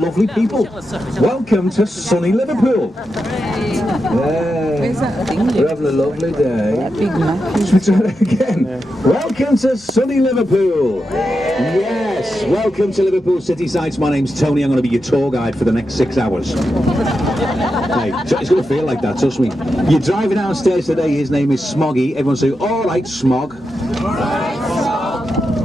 lovely people. Welcome to sunny Liverpool. We're having a lovely day. Should we try that again? Welcome to sunny Liverpool. Yes, welcome to Liverpool City Sights. My name's Tony. I'm going to be your tour guide for the next 6 hours. Hey, it's going to feel like that, trust me. You're driving downstairs today. His name is Smoggy. Everyone say, all right, Smog.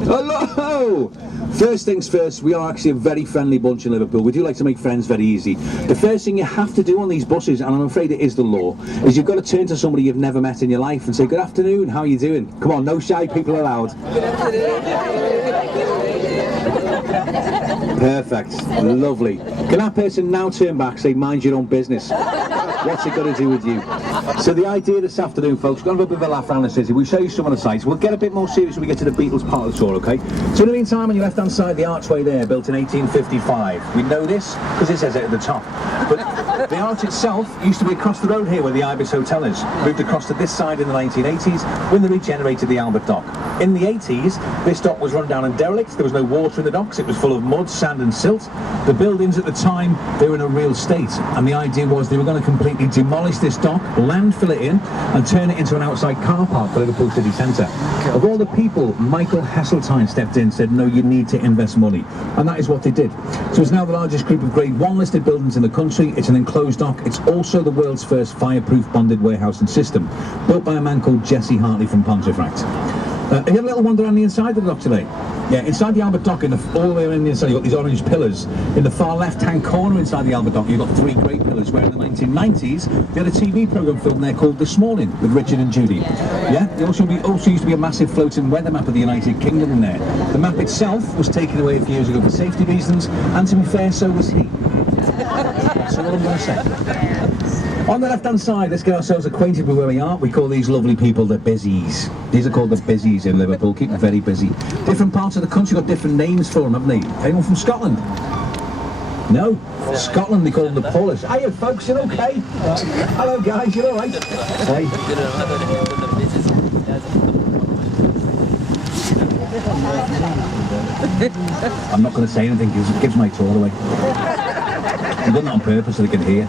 Hello! First things first, we are actually a very friendly bunch in Liverpool. We do like to make friends very easy. The first thing you have to do on these buses, and I'm afraid it is the law, is you've got to turn to somebody you've never met in your life and say, good afternoon, how are you doing? Come on, no shy people allowed. Perfect, lovely. Can that person now turn back, say, mind your own business? What's it got to do with you? So the idea this afternoon, folks, we're going to have a bit of a laugh around the city. We'll show you some of the sights. We'll get a bit more serious when we get to the Beatles part of the tour, okay? So in the meantime, on your left-hand side, the archway there, built in 1855. We know this because it says it at the top. But the arch itself used to be across the road here where the Ibis Hotel is. Moved across to this side in the 1980s when they regenerated the Albert Dock. In the 80s, this dock was run down and derelict. There was no water in the docks. It was full of mud, sand and silt. The buildings at the time, they were in a real state. And the idea was they were going to completely demolish this dock, landfill it in, and turn it into an outside car park for Liverpool City Centre. Of all the people, Michael Heseltine stepped in and said, no, you need to invest money. And that is what they did. So it's now the largest group of Grade 1 listed buildings in the country. It's an enclosed dock. It's also the world's first fireproof bonded warehouse and system, built by a man called Jesse Hartley from Pontefract. Have you had a little wander around the inside of the dock today? Yeah, inside the Albert Dock, all the way around the inside, you've got these orange pillars. In the far left-hand corner inside the Albert Dock, you've got 3 great pillars, where in the 1990s, they had a TV programme filmed there called This Morning, with Richard and Judy. Yeah, there also used to be a massive floating weather map of the United Kingdom in there. The map itself was taken away a few years ago for safety reasons, and to be fair, so was he. That's all I'm going to say. On the left-hand side, let's get ourselves acquainted with where we are. We call these lovely people the Bizzies. These are called the Bizzies in Liverpool. Keep them very busy. Different parts of the country got different names for them, haven't they? Anyone from Scotland? No? Scotland, they call them the Polish. Hiya, folks, you okay? Hello, guys, you all right? Hey. I'm not going to say anything because it gives my tour away. I've done that on purpose so they can hear.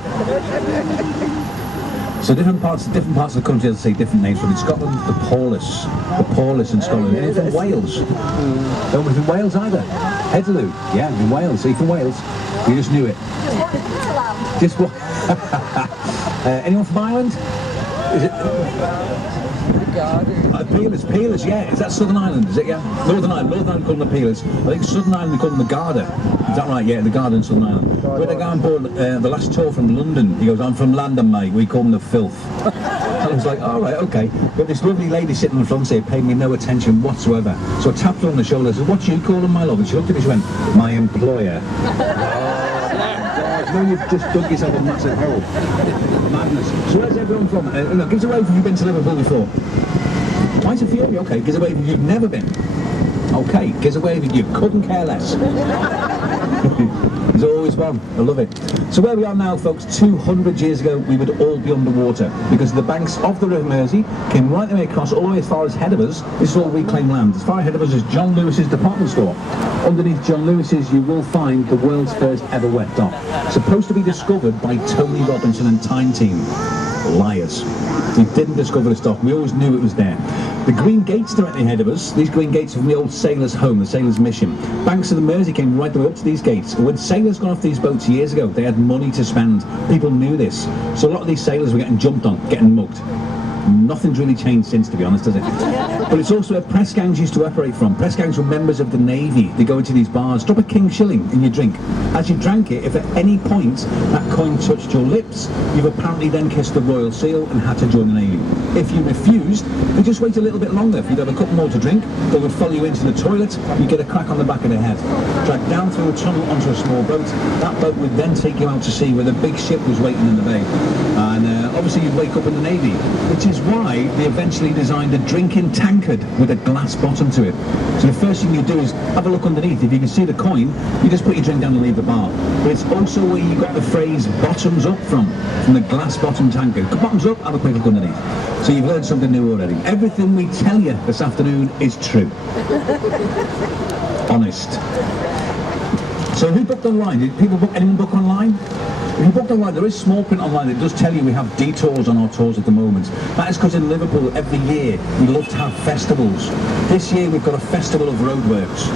So different parts of the country, as I say, different names. But in Scotland, the Polish in Scotland. And from Wales. Don't from Wales either. Headaloo, yeah, in Wales. So you're from Wales. You just knew it. Just what? Anyone from Ireland? Is it? Peelers, yeah. Is that Southern Ireland, is it, yeah? Northern Ireland call them the Peelers. I think Southern Ireland they call them the Garda. Is that right? Yeah, the Garda in Southern Ireland. When I go on board the last tour from London, he goes, I'm from London, mate. We call them the Filth. I was like, all right, okay. But this lovely lady sitting in the front here paid me no attention whatsoever. So I tapped her on the shoulder and said, what do you call them, my love? And she looked at me and she went, my employer. No, you've just dug yourself a massive hole. Madness. So where's everyone from? Look, give us a wave if you've been to Liverpool before. Quite a few of you, okay. Give us a wave if you've never been. Okay, give us a wave if you couldn't care less. It's always fun. I love it. So where we are now, folks, 200 years ago, we would all be underwater because the banks of the River Mersey came right the way across, all the way as far as ahead of us. This is all reclaimed land. As far ahead of us is John Lewis's department store. Underneath John Lewis's, you will find the world's first ever wet dock. Supposed to be discovered by Tony Robinson and Time Team. Liars. We didn't discover this dock. We always knew it was there. The green gates directly ahead of us, these green gates are from the old sailor's home, the sailor's mission. Banks of the Mersey came right the way up to these gates. When sailors got off these boats years ago, they had money to spend. People knew this. So a lot of these sailors were getting jumped on, getting mugged. Nothing's really changed since, to be honest, has it? But it's also where press gangs used to operate from. Press gangs were members of the Navy. They go into these bars, drop a king shilling in your drink. As you drank it, if at any point that coin touched your lips, you've apparently then kissed the royal seal and had to join the Navy. If you refused, they just wait a little bit longer. If you'd have a couple more to drink, they would follow you into the toilet, you'd get a crack on the back of the head. Dragged down through a tunnel onto a small boat. That boat would then take you out to sea where the big ship was waiting in the bay. And obviously you'd wake up in the Navy, which is why they eventually designed a drinking tankard with a glass bottom to it. So the first thing you do is have a look underneath. If you can see the coin, you just put your drink down and leave the bar. But it's also where you got the phrase bottoms up from the glass bottom tankard. Bottoms up, have a quick look underneath. So you've learned something new already. Everything we tell you this afternoon is true. Honest. So who booked online? Did people book? Anyone book online? If you booked online, there is small print online that does tell you we have detours on our tours at the moment. That is because in Liverpool, every year, we love to have festivals. This year, we've got a festival of roadworks.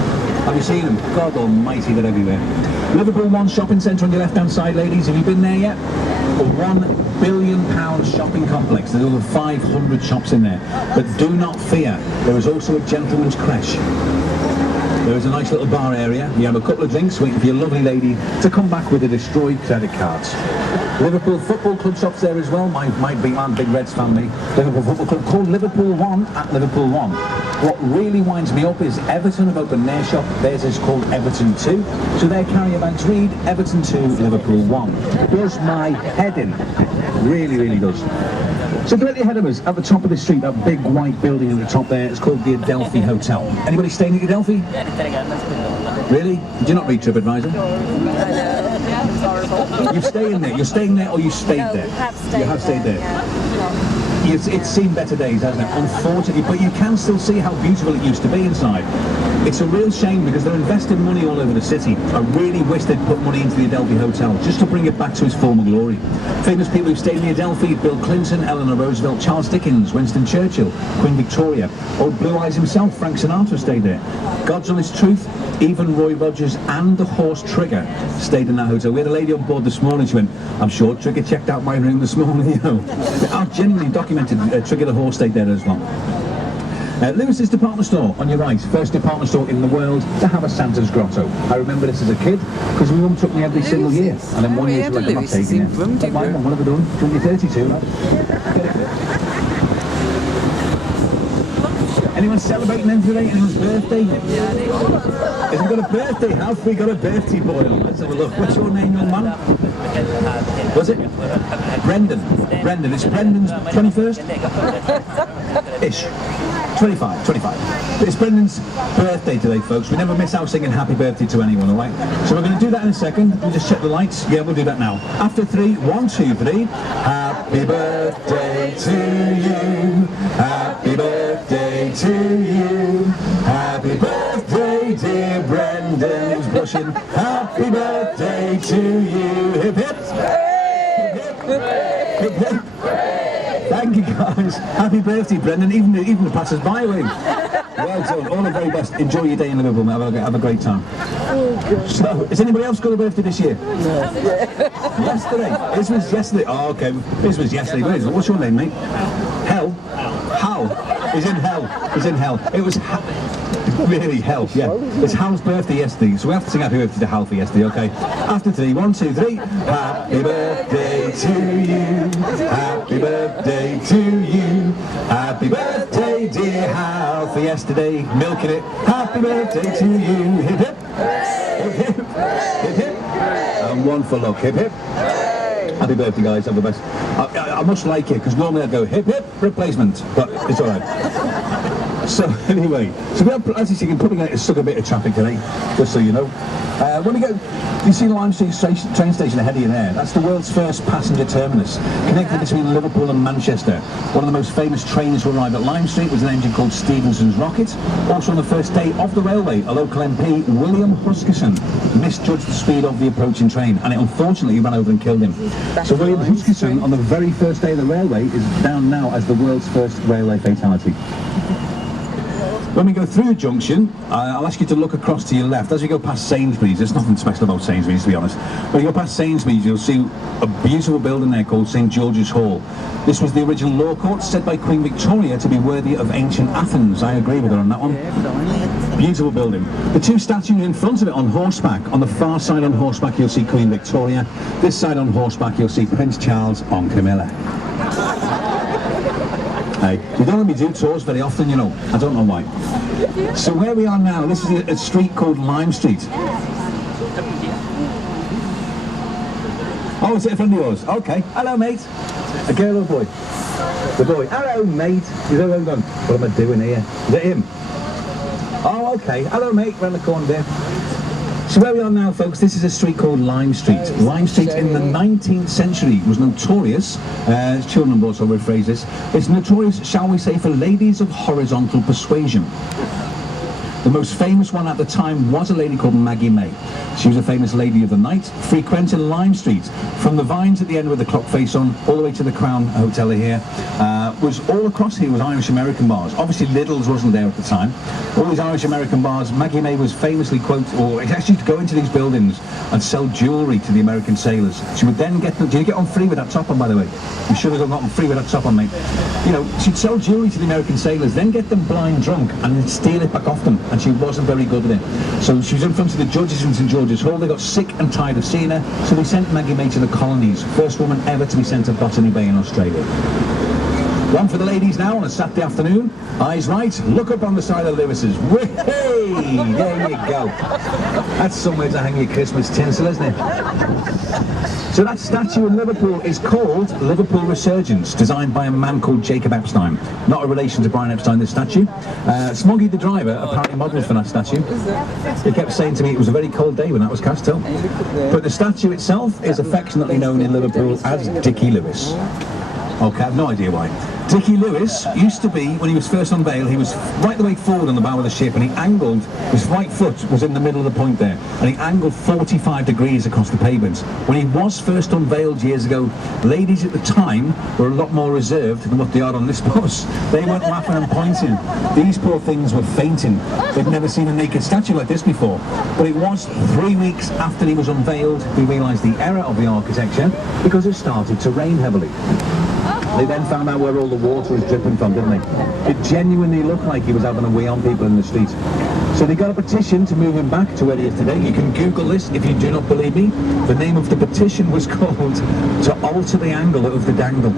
Have you seen them? God almighty, they're everywhere. Liverpool One Shopping Centre on your left-hand side, ladies. Have you been there yet? A £1 billion shopping complex. There's over 500 shops in there. But do not fear, there is also a gentleman's creche. There is a nice little bar area. You have a couple of drinks waiting for your lovely lady to come back with the destroyed credit cards. Liverpool Football Club shops there as well. My big man, Big Reds family. Liverpool Football Club called Liverpool One at Liverpool One. What really winds me up is Everton have opened their shop. Theirs is called Everton 2. So their carrier bags read Everton 2, Liverpool 1. Does my head in. Really, really does. So directly ahead of us, at the top of the street, that big white building at the top there, it's called the Adelphi Hotel. Anybody staying at the Adelphi? Really? Did you not read TripAdvisor? You're staying there. You're staying there, or you stayed there? You have stayed there. It's seen better days, hasn't it? Unfortunately, but you can still see how beautiful it used to be inside. It's a real shame because they're investing money all over the city. I really wish they'd put money into the Adelphi Hotel just to bring it back to its former glory. Famous people who've stayed in the Adelphi: Bill Clinton, Eleanor Roosevelt, Charles Dickens, Winston Churchill, Queen Victoria. Old Blue Eyes himself, Frank Sinatra, stayed there. God's honest truth, even Roy Rogers and the horse Trigger stayed in that hotel. We had a lady on board this morning. She went, "I'm sure Trigger checked out my room this morning." You know, I've genuinely documented Trigger the horse stayed there as well. Lewis's department store on your right, first department store in the world to have a Santa's grotto. I remember this as a kid because my mum took me every single year, and then one year she went, "I'm not taking it." What have I done? Drunk you 32, lad. Anyone celebrating them today? Anyone's birthday? Has he got a birthday? Have we got a birthday boy on? Let's have a look. What's your name, young man? Was it? Brendan. Brendan. It's Brendan's 21st? Ish. 25. It's Brendan's birthday today, folks. We never miss out singing happy birthday to anyone, alright? So we're going to do that in a second. We'll just check the lights. Yeah, we'll do that now. After 3, 1, 2, 3. Happy birthday to you. Happy birthday to you. Happy birthday, dear Brendan. Who's blushing? Happy birthday to you. Hip hip. Hip hip. Hip hip. Thank you, guys. Happy birthday, Brendan. Even the passers-by wing. Well done. All the very best. Enjoy your day in Liverpool. Have a great time. So, has anybody else got a birthday this year? No. Yesterday. This was yesterday. Oh, okay. This was yesterday. What's your name, mate? Hell. Hal. He's in hell. He's in hell. It was really hell. Yeah. It's Hal's birthday yesterday, so we have to sing happy birthday to Hal for yesterday. Okay. After 3, 1, 2, 3. Happy birthday to you. Happy birthday to you. Happy birthday, dear Hal, for yesterday. Milking it. Happy birthday to you. Hip hip. Hip hip. Hip hip. And one for luck. Hip hip. Happy birthday, guys. Have the best. I must like it because normally I'd go hip hip replacement, but it's all right. So anyway, so we have, as you see, probably going to suck a bit of traffic today, just so you know. When we go, you see the Lime Street train station ahead of you there? That's the world's first passenger terminus, connected between Liverpool and Manchester. One of the most famous trains to arrive at Lime Street was an engine called Stephenson's Rocket. Also on the first day of the railway, a local MP, William Huskisson, misjudged the speed of the approaching train, and it unfortunately ran over and killed him. So William Huskisson, on the very first day of the railway, is down now as the world's first railway fatality. When we go through the junction, I'll ask you to look across to your left. As we go past Sainsbury's, there's nothing special about Sainsbury's, to be honest. When you go past Sainsbury's, you'll see a beautiful building there called St George's Hall. This was the original law court, said by Queen Victoria to be worthy of ancient Athens. I agree with her on that one. Beautiful building. The 2 statues in front of it on horseback. On the far side on horseback, you'll see Queen Victoria. This side on horseback, you'll see Prince Charles on Camilla. Hey, you don't let me do tours very often, you know. I don't know why. So where we are now, this is a street called Lime Street. Oh, is it a friend of yours? Okay. Hello, mate. A girl or a boy? The boy. Hello, mate. He's over gone. What am I doing here? Is it him? Oh, okay. Hello, mate. Round the corner there. So where we are now, folks, this is a street called Lime Street. Lime Street in the 19th century was notorious, children will also rephrase this, it's notorious, shall we say, for ladies of horizontal persuasion. The most famous one at the time was a lady called Maggie May. She was a famous lady of the night, frequenting Lime Street from the Vines at the end with the clock face on, all the way to the Crown Hotel here. Was all across here was Irish-American bars. Obviously Lidl's wasn't there at the time. All these Irish-American bars. Maggie May was famously actually to go into these buildings and sell jewellery to the American sailors. She would then get them. Did you get on free with that top on, by the way? You should have gotten free with that top on, mate. You know, she'd sell jewellery to the American sailors, then get them blind drunk and then steal it back off them, and she wasn't very good at it. So she was in front of the judges in St George's Hall. They got sick and tired of seeing her, so they sent Maggie May to the colonies. First woman ever to be sent to Botany Bay in Australia. One for the ladies now on a Saturday afternoon. Eyes right, look up on the side of the Lewis's. Hey, there you go. That's somewhere to hang your Christmas tinsel, isn't it? So that statue in Liverpool is called Liverpool Resurgence, designed by a man called Jacob Epstein. Not a relation to Brian Epstein, this statue. Smoggy the driver apparently modelled for that statue. He kept saying to me it was a very cold day when that was cast out. But the statue itself is affectionately known in Liverpool as Dickie Lewis. Okay, I have no idea why. Dickie Lewis used to be, when he was first unveiled, he was right the way forward on the bow of the ship, and he angled, his right foot was in the middle of the point there, and he angled 45 degrees across the pavement. When he was first unveiled years ago, ladies at the time were a lot more reserved than what they are on this bus. They weren't laughing and pointing. These poor things were fainting. They'd never seen a naked statue like this before. But it was 3 weeks after he was unveiled, we realised the error of the architecture, because it started to rain heavily. They then found out where all the water was dripping from, didn't they? It genuinely looked like he was having a wee on people in the street. So they got a petition to move him back to where he is today. You can Google this if you do not believe me. The name of the petition was called "To Alter the Angle of the Dangle."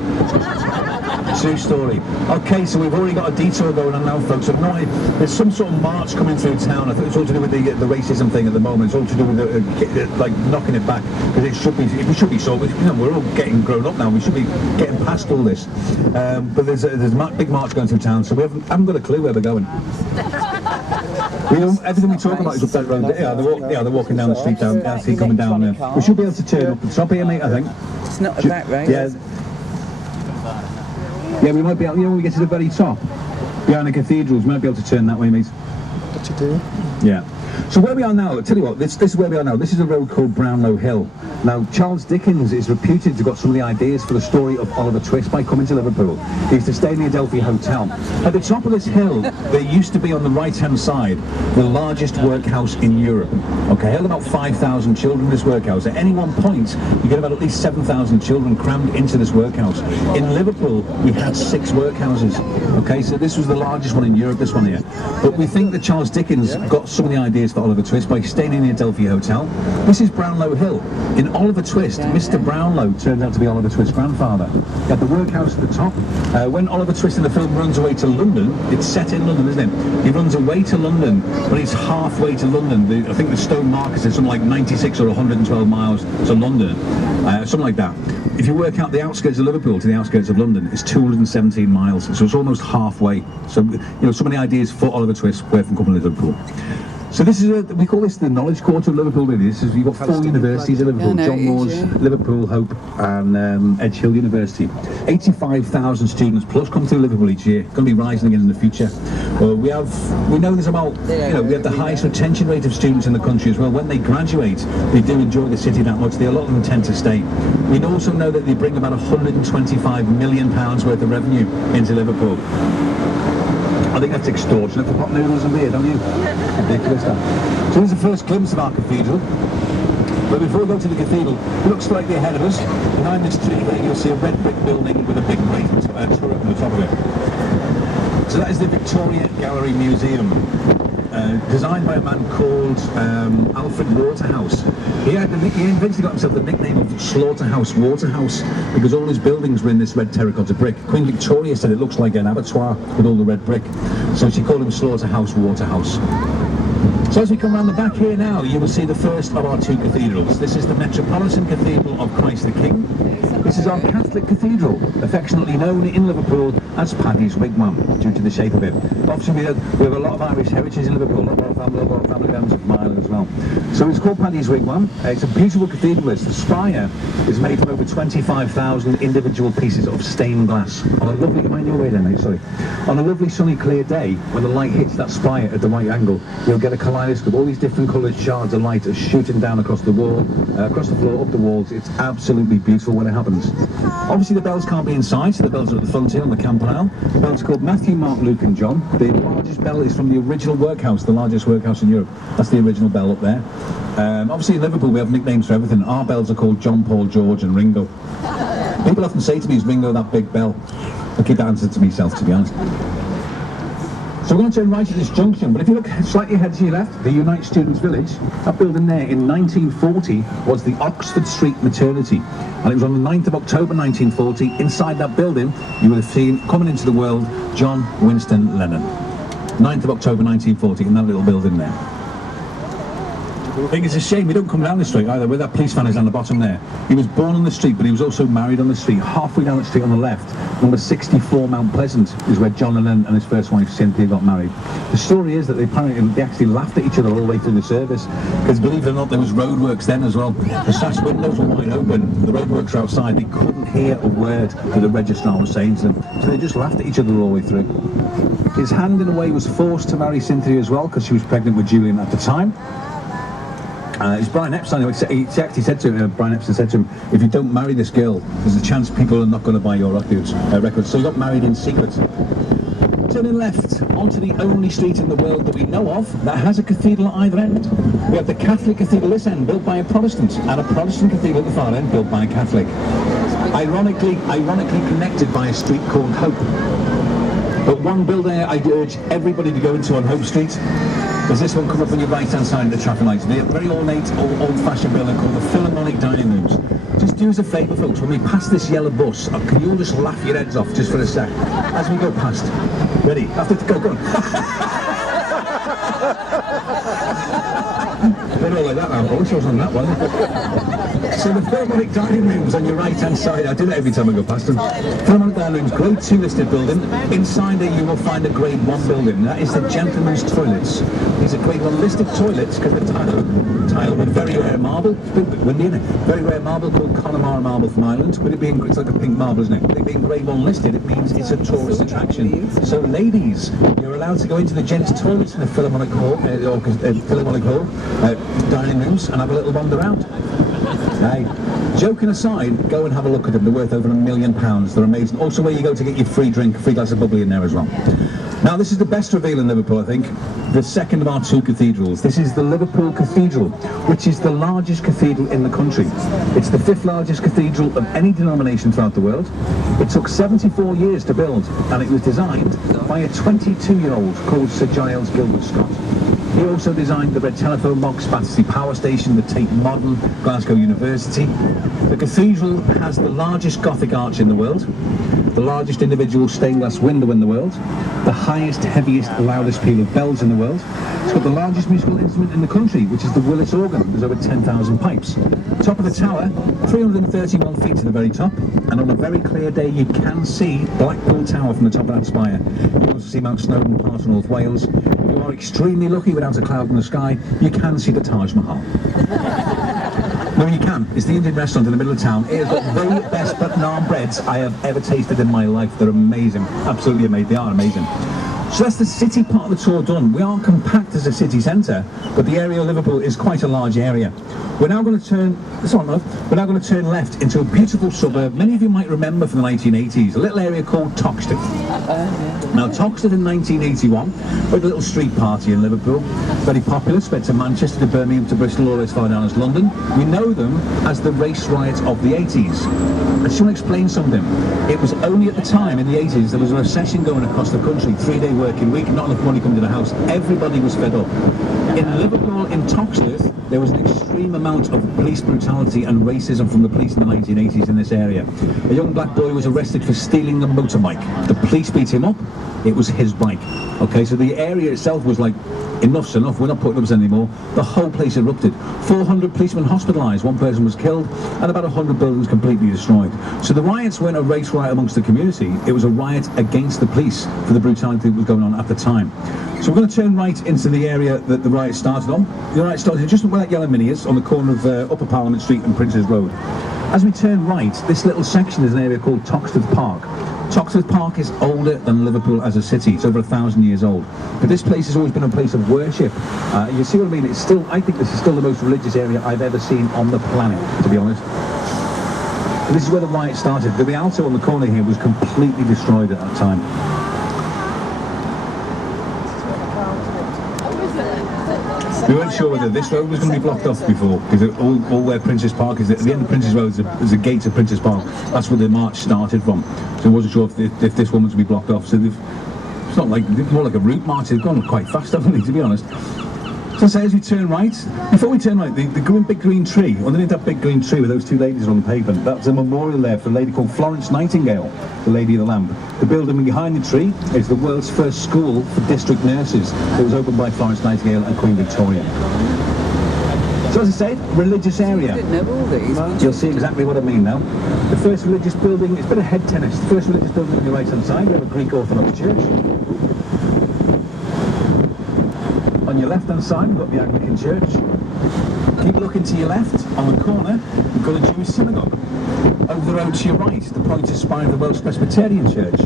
True story. Okay, so we've already got a detour going on now, folks. There's some sort of march coming through town. I think it's all to do with the racism thing at the moment. It's all to do with like knocking it back, because we should be sorted. You know, we're all getting grown up now. We should be getting past all this. But there's a big march going through town, so we haven't got a clue where they're going. Everything we talk about is up that road. Yeah, they're walking down the street down. I see coming down there. We should be able to turn up the top here, mate. I think. It's not a back road. Yeah. Yeah, we might be able, when we get to the very top, behind the cathedrals, we might be able to turn that way, mate. What you do? Yeah. So where we are now, I'll tell you what, this is where we are now. This is a road called Brownlow Hill. Now, Charles Dickens is reputed to have got some of the ideas for the story of Oliver Twist by coming to Liverpool. He used to stay in the Adelphi Hotel. At the top of this hill, there used to be on the right-hand side, the largest workhouse in Europe. Okay, held about 5,000 children in this workhouse. At any one point, you get about at least 7,000 children crammed into this workhouse. In Liverpool, we had 6 workhouses. Okay, so this was the largest one in Europe, this one here. But we think that Charles Dickens got some of the ideas for Oliver Twist by staying in the Adelphi Hotel. This is Brownlow Hill. In Oliver Twist, Mr. Brownlow turned out to be Oliver Twist's grandfather. He had the workhouse at the top. When Oliver Twist in the film runs away to London, it's set in London, isn't it? He runs away to London, but he's halfway to London. I think the stone marker says something like 96 or 112 miles to London, something like that. If you work out the outskirts of Liverpool to the outskirts of London, it's 217 miles, so it's almost halfway. So, some of the ideas for Oliver Twist were from coming to Liverpool. So this is we call this the Knowledge Quarter of Liverpool, really. You've got 4 universities in Liverpool, John Moores, Liverpool, Hope and Edge Hill University. 85,000 students plus come through Liverpool each year, going to be rising again in the future. We know there's about, we have the highest retention rate of students in the country as well. When they graduate, they do enjoy the city that much. A lot of them tend to stay. We also know that they bring about £125 million worth of revenue into Liverpool. I think that's extortionate for pot noodles and beer, don't you? Ridiculous that. So here's the first glimpse of our cathedral. But before we go to the cathedral, it looks slightly ahead of us. Behind this tree there, you'll see a red brick building with a big white turret on the top of it. So that is the Victoria Gallery Museum, designed by a man called Alfred Waterhouse. He eventually got himself the nickname of Slaughterhouse Waterhouse because all his buildings were in this red terracotta brick. Queen Victoria said it looks like an abattoir with all the red brick, so she called him Slaughterhouse Waterhouse. So as we come around the back here now, you will see the first of our two cathedrals. This is the Metropolitan Cathedral of Christ the King. This is our Catholic cathedral, affectionately known in Liverpool as Paddy's Wigwam, due to the shape of it. Obviously we have a lot of Irish heritage in Liverpool, a lot of our family members from Ireland as well. So it's called Paddy's Wigwam. It's a beautiful cathedral. The spire is made from over 25,000 individual pieces of stained glass. On a lovely, am I in your way there, mate? Sorry. On a lovely sunny clear day, when the light hits that spire at the right angle, you'll get a kaleidoscope. All these different coloured shards of light are shooting down across the wall, across the floor, up the walls. It's absolutely beautiful when it happens. Obviously the bells can't be inside, so the bells are at the front here on the campanile. The bells are called Matthew, Mark, Luke and John. The largest bell is from the original workhouse, the largest workhouse in Europe. That's the original bell up there. Obviously in Liverpool we have nicknames for everything. Our bells are called John, Paul, George and Ringo. People often say to me, is Ringo that big bell? I keep that answer to myself, to be honest. So we're going to turn right at this junction, but if you look slightly ahead to your left, the Unite Students Village, that building there in 1940 was the Oxford Street Maternity. And it was on the 9th of October 1940, inside that building, you would have seen, coming into the world, John Winston Lennon. 9th of October 1940, in that little building there. I think it's a shame we don't come down the street either, where that police van is down the bottom there. He was born on the street, but he was also married on the street. Halfway down the street on the left, number 64 Mount Pleasant is where John Lennon and his first wife Cynthia got married. The story is that they actually laughed at each other all the way through the service, because believe it or not, there was roadworks then as well. The sash windows were wide open, the roadworks were outside, they couldn't hear a word that the registrar was saying to them, so they just laughed at each other all the way through. His hand in a way was forced to marry Cynthia as well, because she was pregnant with Julian at the time. It's Brian Epstein who actually said to him, Brian Epstein said to him, if you don't marry this girl, there's a chance people are not going to buy your records. So he got married in secret. Turning left onto the only street in the world that we know of that has a cathedral at either end. We have the Catholic cathedral this end, built by a Protestant, and a Protestant cathedral at the far end, built by a Catholic. Ironically connected by a street called Hope. But one building I'd urge everybody to go into on Hope Street. There's this one come up on your right-hand side of the traffic lights. They're a very ornate, old-fashioned building called the Philharmonic Dining Rooms. Just do us a favour, folks, when we pass this yellow bus, can you all just laugh your heads off just for a sec as we go past? Ready? After go on. They're all like that now. I wish I was on that one. So the Philharmonic Dining Rooms on your right-hand side, I do that every time I go past them. Philharmonic Dining Rooms, grade 2 listed building. Inside it you will find a grade 1 building. That is the gentlemen's toilets. These are grade 1 listed toilets because they're tiled with very rare marble. It's a bit windy, isn't it? Very rare marble called Connemara marble from Ireland. But it's like a pink marble, isn't it? But it being grade 1 listed, it means it's a tourist attraction. So ladies, you're allowed to go into the gents' toilets in the Philharmonic Hall, dining rooms, and have a little wander around. Hey, joking aside, go and have a look at them. They're worth over £1 million. They're amazing. Also where you go to get your free drink, free glass of bubbly in there as well. Now this is the best reveal in Liverpool, I think. The second of our two cathedrals. This is the Liverpool Cathedral, which is the largest cathedral in the country. It's the 5th largest cathedral of any denomination throughout the world. It took 74 years to build, and it was designed by a 22-year-old called Sir Giles Gilbert Scott. He also designed the Red Telephone Box, Battersea Power Station, the Tate Modern, Glasgow University. The cathedral has the largest Gothic arch in the world, the largest individual stained glass window in the world, the highest, heaviest, loudest peal of bells in the world. It's got the largest musical instrument in the country, which is the Willis organ. There's over 10,000 pipes. Top of the tower, 331 feet to the very top, and on a very clear day you can see Blackpool Tower from the top of that spire. You can also see Mount Snowdon, part of North Wales. If you are extremely lucky without a cloud in the sky, you can see the Taj Mahal. No, you can. It's the Indian restaurant in the middle of town. It is the very best naan breads I have ever tasted in my life. They're amazing. Absolutely amazing. They are amazing. So that's the city part of the tour done. We aren't compact as a city centre, but the area of Liverpool is quite a large area. We're now going to turn, we're now going to turn left into a beautiful suburb. Many of you might remember from the 1980s, a little area called Toxteth. Now Toxteth in 1981, we had a little street party in Liverpool, very popular, spread to Manchester, to Birmingham, to Bristol, all as far down as London. We know them as the race riots of the 80s. I just want to explain something. It was only at the time in the 80s there was a recession going across the country, 3-day working week, not enough money coming to the house. Everybody was fed up. In Liverpool, in Toxteth, there was an extreme amount of police brutality and racism from the police in the 1980s in this area. A young black boy was arrested for stealing a motorbike. The police beat him up, it was his bike. Okay, so the area itself was like, enough's enough, we're not putting up with this anymore. The whole place erupted. 400 policemen hospitalised, one person was killed, and about 100 buildings completely destroyed. So the riots weren't a race riot amongst the community, it was a riot against the police for the brutality that was going on at the time. So we're going to turn right into the area that the riot started on. The riot started just where that yellow mini is, on the corner of Upper Parliament Street and Princes Road. As we turn right, this little section is an area called Toxteth Park. Toxteth Park is older than Liverpool as a city. It's over 1,000 years old. But this place has always been a place of worship. You see what I mean? It's still, I think this is still the most religious area I've ever seen on the planet, to be honest. But this is where the riot started. The Rialto on the corner here was completely destroyed at that time. We weren't sure whether this road was going to be blocked off before, because all where Princes Park is, at the end of Princes Road there's a gate to Princes Park. That's where the march started from. So I wasn't sure if this one was going to be blocked off. So it's not like, it's more like a route march. They've gone quite fast, haven't they, to be honest. So say as we turn right, before we turn right, the big green tree, underneath that big green tree with those two ladies on the pavement, that's a memorial there for a lady called Florence Nightingale, the Lady of the Lamp. The building behind the tree is the world's first school for district nurses. It was opened by Florence Nightingale and Queen Victoria. So as I said, religious area. I didn't know all these. You'll see exactly what I mean now. The first religious building, it's a bit of head tennis. The first religious building on your right hand side, we have a Greek Orthodox church. On your left hand side, we've got the Anglican church. Keep looking to your left, on the corner, we've got a Jewish synagogue. Over the road to your right, the pointed spire of the Welsh Presbyterian Church.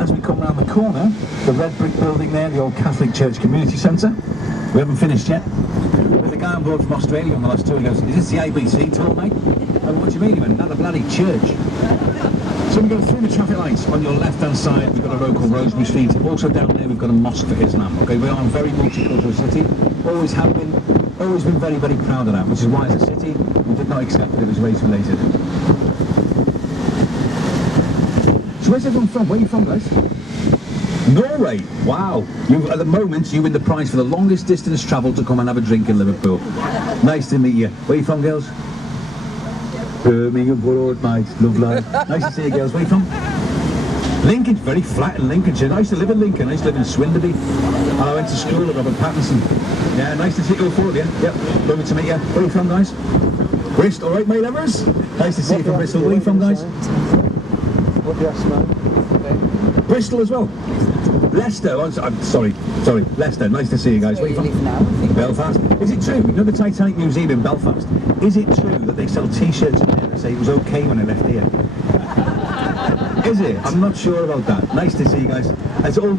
As we come round the corner, the red brick building there, the old Catholic Church Community Centre. We haven't finished yet. There's a guy on board from Australia on the last tour, he goes, "Is this the ABC tour, mate?" Oh, what do you mean? He went, "Not a bloody church." So we go through the traffic lights. On your left-hand side, we've got a road called Rosemary Street. Also down there, we've got a mosque for Islam. Okay, we are a very multicultural city. Always have been. Always been very, very proud of that. Which is why, as a city, we did not accept that it was race-related. So where's everyone from? Where are you from, guys? Norway. Wow. You, at the moment, you win the prize for the longest distance travelled to come and have a drink in Liverpool. Nice to meet you. Where are you from, girls? Birmingham, Woodward, mate, lovely. Nice to see you girls. Where are you from? Lincoln, very flat in Lincolnshire. I used to live in Lincoln, I used to live in Swinderby. And I went to school at Robert Pattinson. Yeah, nice to see you all four of you. Yep, lovely to meet you. Where are you from, guys? Bristol, alright, mate, lovers? Nice to see you from Bristol. Where are you from, guys? What do you ask, man? Bristol as well. Leicester, I'm sorry, Leicester, nice to see you guys. Where are you from? Belfast. Is it true, you know the Titanic Museum in Belfast, is it true that they sell t-shirts in there that say it was okay when I left here? Is it? I'm not sure about that. Nice to see you guys. It's all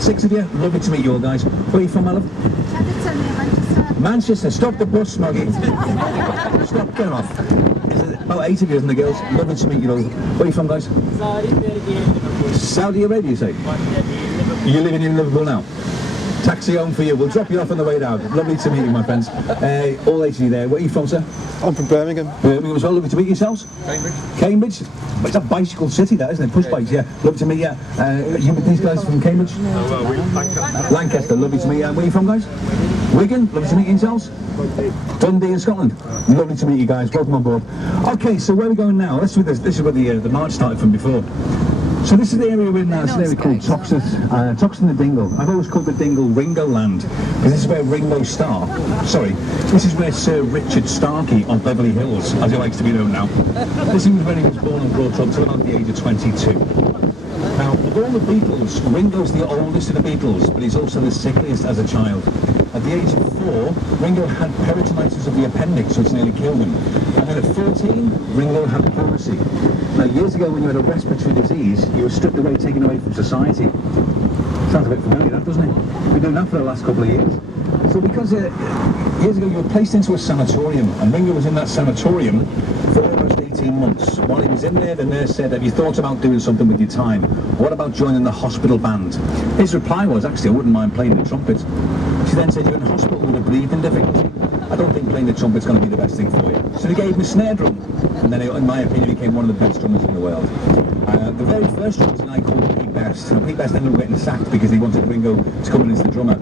six of you, lovely to meet you all guys. Where are you from, my love? Manchester, stop the bus, Smoggy. Stop, get off. About 8 of you, isn't there, girls? Lovely to meet you all. Where are you from, guys? Saudi Arabia, you say? You're living in Liverpool now? Taxi home for you. We'll drop you off on the way down. Lovely to meet you, my friends. All 8 of you there. Where are you from, sir? I'm from Birmingham. Birmingham as well. Lovely to meet yourselves. Cambridge? It's a bicycle city, that, isn't it? Push bikes, yeah. Lovely to meet you. You with these guys from Cambridge? Lancaster. Lovely to meet you. Where are you from, guys? Wigan. Lovely to meet yourselves. Dundee in Scotland. Lovely to meet you guys. Welcome on board. Okay, so where are we going now? Let's do this. This is where the march started from before. So this is the area we're in now. It's an area called Toxteth and the Dingle. I've always called the Dingle Ringo Land, because this is where this is where Sir Richard Starkey of Beverly Hills, as he likes to be known now, this is where he was born and brought up to about the age of 22. Now, of all the Beatles, Ringo's the oldest of the Beatles, but he's also the sickliest as a child. At the age of 4, Ringo had peritonitis of the appendix, which nearly killed him. And then at 14, Ringo had pleurisy. Now, years ago, when you had a respiratory disease, you were stripped away, taken away from society. Sounds a bit familiar, that, doesn't it? We've been doing that for the last couple of years. So because years ago, you were placed into a sanatorium, and Ringo was in that sanatorium for almost 18 months. While he was in there, the nurse said, "Have you thought about doing something with your time? What about joining the hospital band?" His reply was, "Actually, I wouldn't mind playing the trumpet." She then said, "You're in hospital with a breathing difficulty. I don't think playing the trumpet's going to be the best thing for you." So they gave him a snare drum, and then, in my opinion, he became one of the best drummers in the world. The very first drummer was a guy called Pete Best. Now, Pete Best ended up getting sacked because he wanted Ringo to come in as the drummer.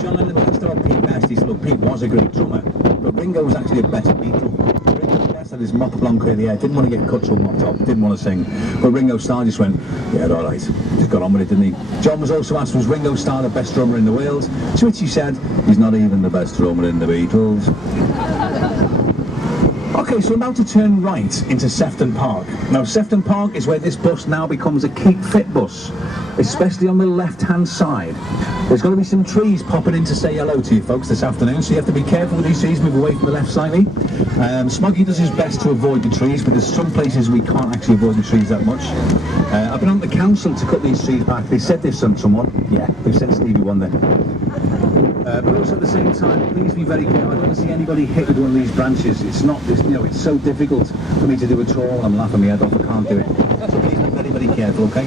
John Lennon asked about Pete Best. He said, "Look, Pete was a great drummer, but Ringo was actually a better Beatle. Ringo was best had his mop blonde curly hair, didn't want to get cut or mopped up, didn't want to sing. But Ringo Starr just went, yeah, all right. Just got on with it, didn't he? John was also asked, was Ringo Starr the best drummer in the world? To which he said, he's not even the best drummer in the Beatles. Okay, so we're about to turn right into Sefton Park. Now, Sefton Park is where this bus now becomes a Keep Fit bus, especially on the left-hand side. There's going to be some trees popping in to say hello to you folks this afternoon, so you have to be careful with these trees, move away from the left slightly. Smuggy does his best to avoid the trees, but there's some places we can't actually avoid the trees that much. I've been on the council to cut these trees back. They said they've sent someone. Yeah, they've sent Stevie Wonder. But also at the same time, please be very careful. I don't want to see anybody hit with one of these branches. It's not, you know, it's so difficult for me to do at all. I'm laughing my head off, I can't do it. So please be very, very careful, okay?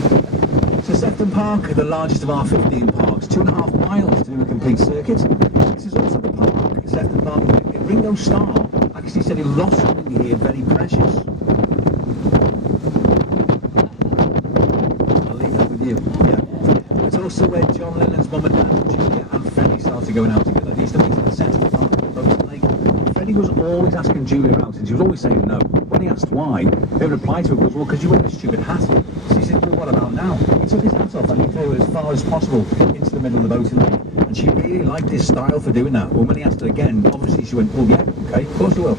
So Sefton Park, the largest of our 15 parks, 2.5 miles to do a complete circuit. This is also the park, Sefton Park. Ringo Starr actually said he lost something here very precious. I'll leave that with you. Yeah. It's also where John Lennon's mum and dad, Julia and Freddie, started going out together. They used to meet at the centre of the park at Boating Lake. Freddie was always asking Julia out, and she was always saying no. When he asked why, they replied to it was, well, because you wear a stupid hat. She said, well, what about now? He took his hat off and he threw it as far as possible into the middle of the Boating Lake. And she really liked his style for doing that. Well, when he asked her again, obviously she went, well, yeah, okay, of course I will.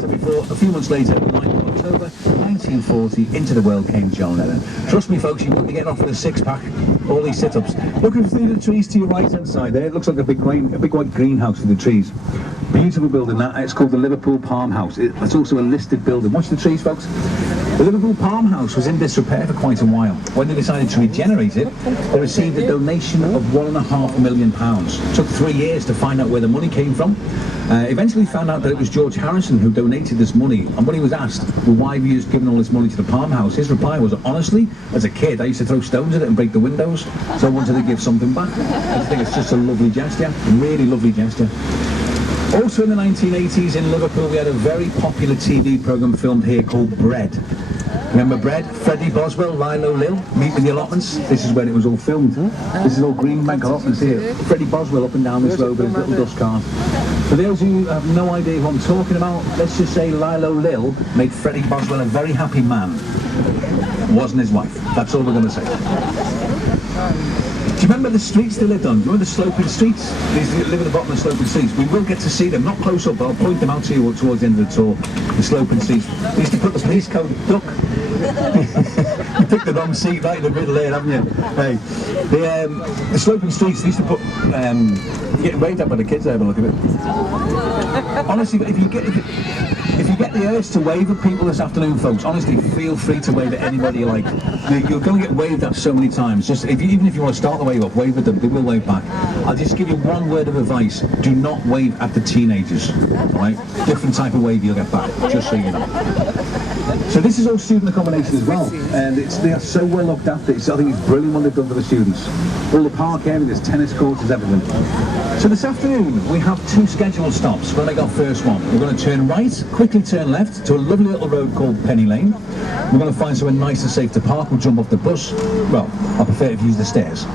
So before, a few months later, the 9th of October, 1940, into the world came John Lennon. Trust me, folks, you won't be getting off with a six-pack, all these sit-ups. Looking through the trees to your right-hand side there, it looks like a big white greenhouse with the trees. Beautiful building that. It's called the Liverpool Palm House. It's also a listed building. Watch the trees, folks. The Liverpool Palm House was in disrepair for quite a while. When they decided to regenerate it, they received a donation of £1.5 million. It took 3 years to find out where the money came from. Eventually found out that it was George Harrison who donated this money. And when he was asked, well, why have you just given all this money to the Palm House? His reply was, honestly, as a kid, I used to throw stones at it and break the windows. So I wanted to give something back. I just think it's just a lovely gesture, a really lovely gesture. Also in the 1980s in Liverpool, we had a very popular TV programme filmed here called Bread. Remember Bread? Freddie Boswell, Lilo Lil, Meet with the Allotments. This is when it was all filmed. This is all Greenbank Allotments here. Freddie Boswell up and down this road with his little dust cart. For those of you who have no idea who I'm talking about, let's just say Lilo Lil made Freddie Boswell a very happy man. Wasn't his wife. That's all we're going to say. Do you remember the streets they lived on? Do you remember the sloping streets? They live at the bottom of the sloping streets. We will get to see them, not close up, but I'll point them out to you towards the end of the tour. The sloping streets. They used to put the police code duck. You picked the wrong seat right in the middle there, haven't you? Hey, the sloping streets, they used to put, getting waved at by the kids there, but look at it. Honestly, if you get the urge to wave at people this afternoon, folks, honestly, feel free to wave at anybody you like. You're going to get waved at so many times. Just even if you want to start the wave up, wave at them. They will wave back. I'll just give you one word of advice: do not wave at the teenagers. Right? Different type of wave you'll get back. Just so you know. So this is all student accommodation as well, and they are so well looked after. I think it's brilliant what they've done for the students. All the park area, there's tennis courts, there's everything. So this afternoon we have 2 scheduled stops. We're going to make our first one. We're going to turn right, quickly turn left to a lovely little road called Penny Lane. We're going to find somewhere nice and safe to park. We'll jump off the bus. Well, I prefer if you use the stairs.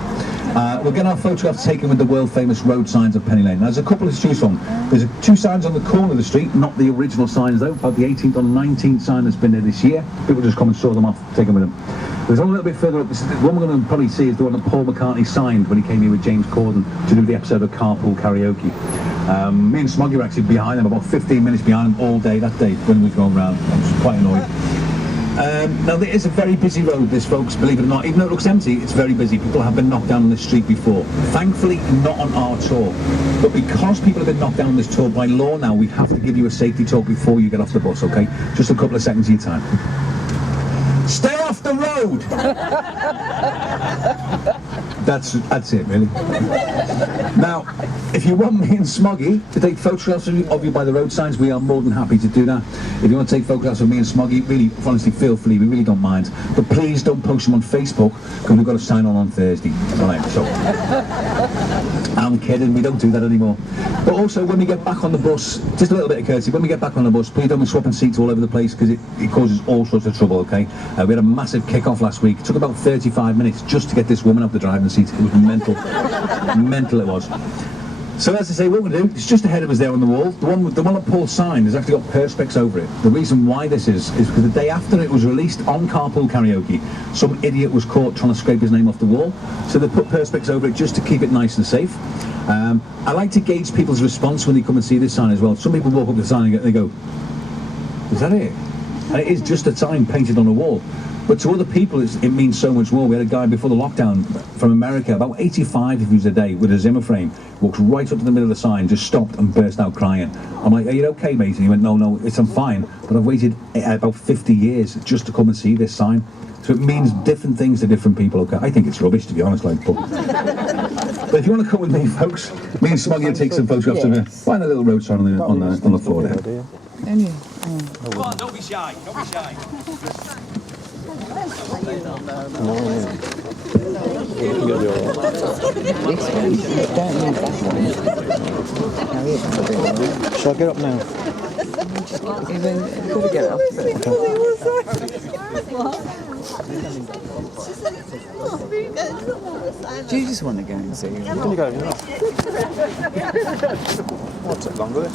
We'll get our photograph taken with the world famous road signs of Penny Lane. There's a couple to choose from. There's 2 signs on the corner of the street, not the original signs though, but the 18th or 19th sign that's been there this year. People just come and saw them off, take them with them. There's one a little bit further up. The one we're going to probably see is the one that Paul McCartney signed when he came here with James Corden to do the episode of Carpool Karaoke. Me and Smoggy were actually behind them, about 15 minutes behind them all day that day when we were going round. I was quite annoyed. Now there is a very busy road, this folks, believe it or not. Even though it looks empty, it's very busy. People have been knocked down on this street before. Thankfully, not on our tour. But because people have been knocked down on this tour, by law now, we have to give you a safety talk before you get off the bus, okay? Just a couple of seconds of your time. Stay off the road! That's it, really. Now, if you want me and Smoggy to take photographs of you by the road signs, we are more than happy to do that. If you want to take photographs of me and Smoggy, really, honestly, feel free. We really don't mind. But please don't post them on Facebook, because we've got to sign on Thursday. All right, so I'm kidding. We don't do that anymore. But also, when we get back on the bus, just a little bit of courtesy. When we get back on the bus, please don't be swapping seats all over the place, because it causes all sorts of trouble. Okay? We had a massive kick-off last week. It took about 35 minutes just to get this woman off the driving seat. It was mental. Mental it was. So as I say, what we're going to do, it's just ahead of us there on the wall. The one that Paul's signed has actually got perspex over it. The reason why this is because the day after it was released on Carpool Karaoke, some idiot was caught trying to scrape his name off the wall. So they put perspex over it just to keep it nice and safe. I like to gauge people's response when they come and see this sign as well. Some people walk up to the sign and they go, "Is that it?" And it is just a sign painted on a wall. But to other people, it means so much more. We had a guy before the lockdown from America, about 85 views a day, with a Zimmer frame, walked right up to the middle of the sign, just stopped and burst out crying. I'm like, "Are you okay, mate?" And he went, "No, I'm fine. But I've waited about 50 years just to come and see this sign." So it means different things to different people. Okay, I think it's rubbish, to be honest. But if you want to come with me, folks, me and Smoggy will take some photographs of it. Find a little road sign on the floor there. Come on, don't be shy. Don't be shy. Shall I get up now? You've got to get up. Do you just want to go and see? You're going to go now. What's it longer then?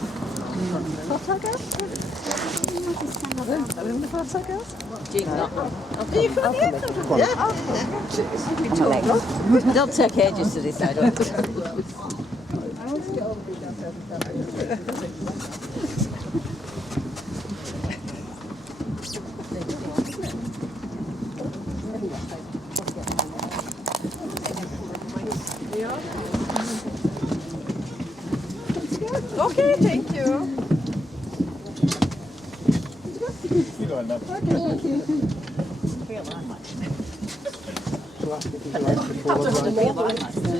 They'll take ages to decide. Okay, thank you.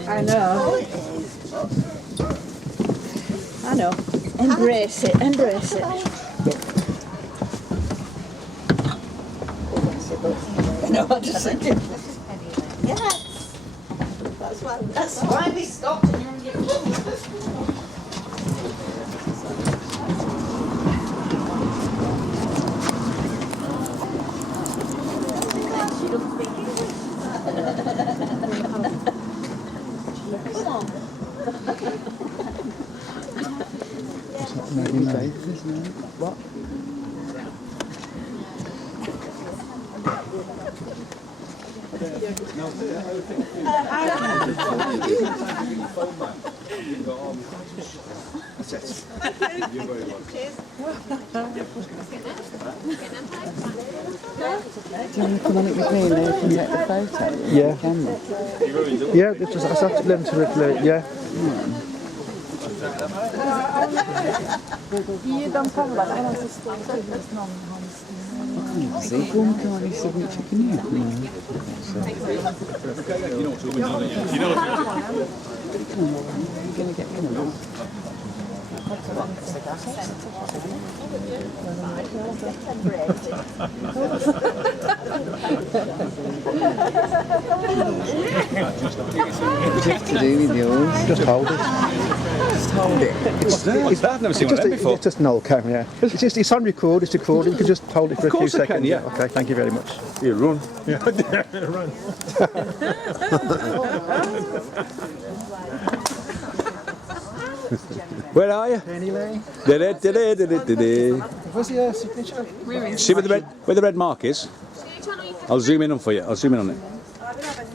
I know. I know. Embrace it, embrace it. No, I'm just thinking. Yes. That's why we stopped and you're What? Do you want to come on it with me and then we can take the photo? Yeah. Camera. Yeah, I have to learn to reflect, yeah. See, one can't his signature, can you? Come on, you're going to get in on What's to do with yours? Just hold it. Just hold it. I've never seen one of them before. It's just an old camera, yeah. It's on record, it's recorded. You can just hold it for a few course I seconds. can, yeah. Okay, thank you very much. You run. Run. Where are you? Penny Lane. Where's the signature? See where the red mark is? I'll zoom in on for you. I'll zoom in on it.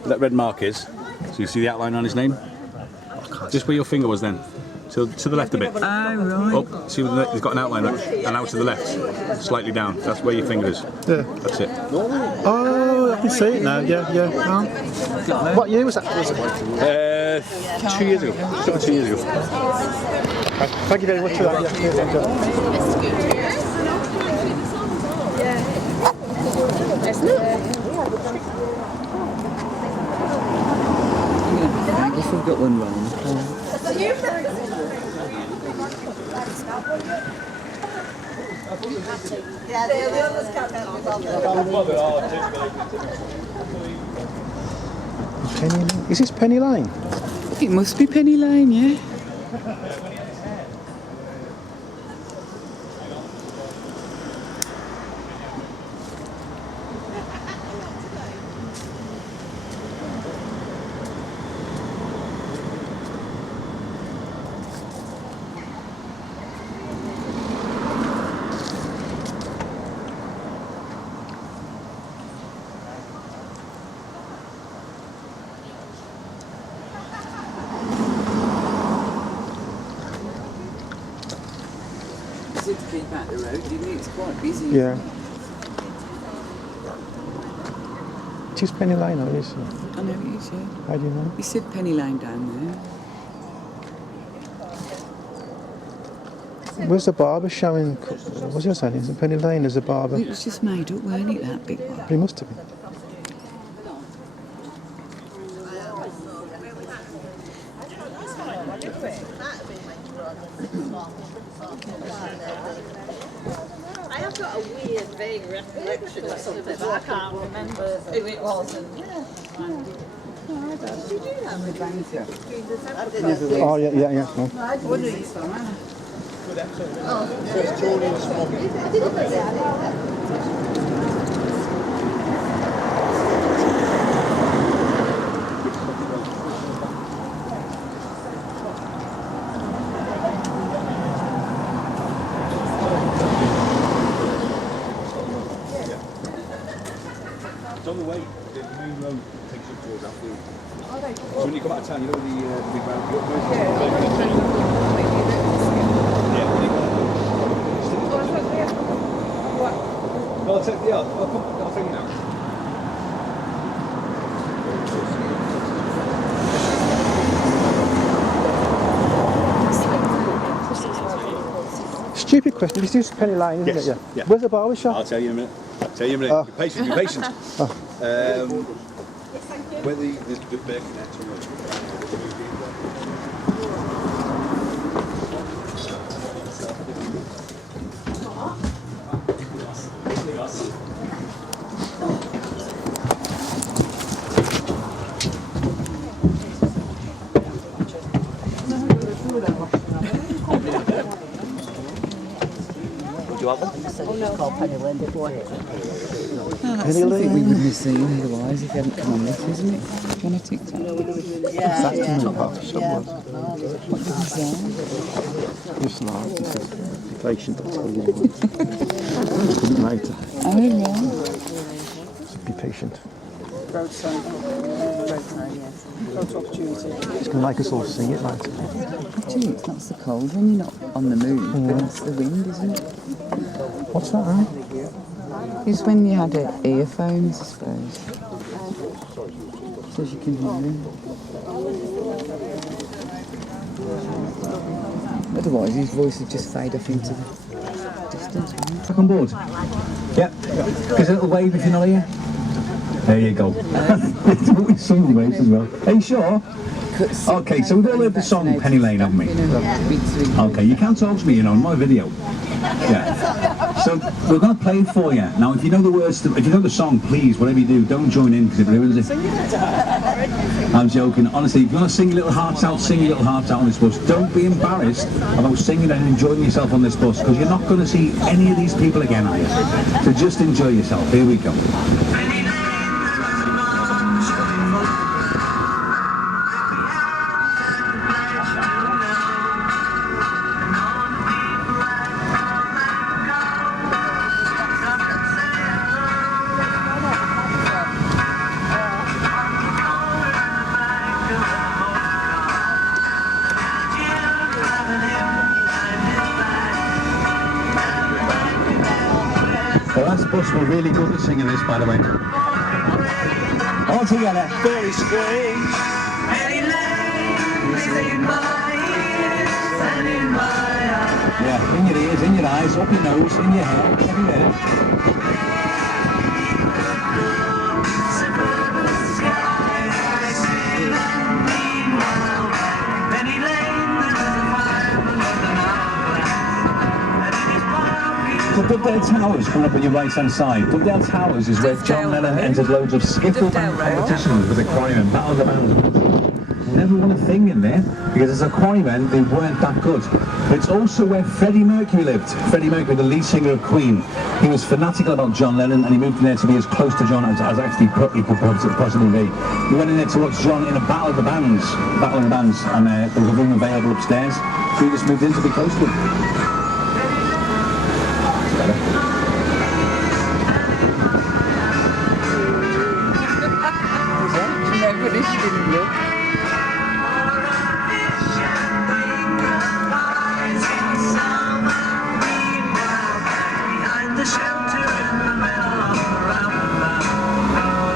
That red mark is. So you see the outline on his name? Just where your finger was then. To the left a bit. Oh, right. Oh, see where he's got an outline and out to the left. Slightly down. That's where your finger is. Yeah. That's it. Oh, I can see it now, yeah. Oh. What year was that? 2 years ago. Just over 2 years ago. Thank you very much for that. Yeah, thank you. I guess we've got one wrong. Yeah, the others can't Penny Lane. Is this Penny Lane? It must be Penny Lane, yeah. It's quite busy. Yeah. It is Penny Lane, though, isn't it? I know it is, yeah. How do you know? You said Penny Lane down there. Where's the barber showing? What's your saying? Is it Penny Lane as a barber? It was just made up, weren't it, that big one? He must have been. I have got a weird, vague recollection of something, but I can't remember who it was. And Oh, yeah. Oh. What are you from? It's on the way. The main road takes you towards that field. So when you come out of town, you know the big round. No, I'll take the other. I'll take you now. Stupid question. This is Penny Lane, isn't Yes, it? yeah. Where's the barber shop? I'll tell you in a minute. Oh. Be patient. Be patient. Where the bear connects on It's called Penny Lane beforehand. Oh, that's something we wouldn't have seen otherwise if you hadn't come on this, isn't it? On a TikTok. yeah. Just now. This is be patient. I'll tell you later. Oh, yeah. Be patient. Roadside, yes. Photo opportunity. It's going to make us all sing it later. Gee, it's not so cold when you're not on the move, but it's the wind, isn't it? What's that, huh? It's when you had earphones, I suppose. So you can hear him. Otherwise, his voice would just fade off into the distance. Back on board? Yep. Give us a little wave if you're not here. There you go. It's always sung waves as well. Are you sure? Okay, so we've all heard the song Penny Lane, haven't we? Okay, you can't talk to me, on my video. Yeah. So we're going to play it for you. Now, if you know the words, if you know the song, please, whatever you do, don't join in because it ruins it. I'm joking. Honestly, if you want to sing your little hearts out, sing your little hearts out on this bus. Don't be embarrassed about singing and enjoying yourself on this bus because you're not going to see any of these people again, are you? So just enjoy yourself. Here we go. The last bus were really good at singing this, by the way. All together. Very strange. Yeah, in your ears, in your eyes, up your nose, in your hair, everywhere. So Dovedale Towers coming up on your right hand side. Dovedale Towers is where John Lennon entered loads of skiffle band competitions with the Quarrymen, Battle of the Bands. Never won a thing in there because as a Quarrymen they weren't that good. But it's also where Freddie Mercury lived. Freddie Mercury, the lead singer of Queen. He was fanatical about John Lennon and he moved in there to be as close to John as actually he could possibly be. He went in there to watch John in a Battle of the Bands, and there was a room available upstairs. So he just moved in to be close to him. Nobody didn't look. a shelter in the middle of the roundabout.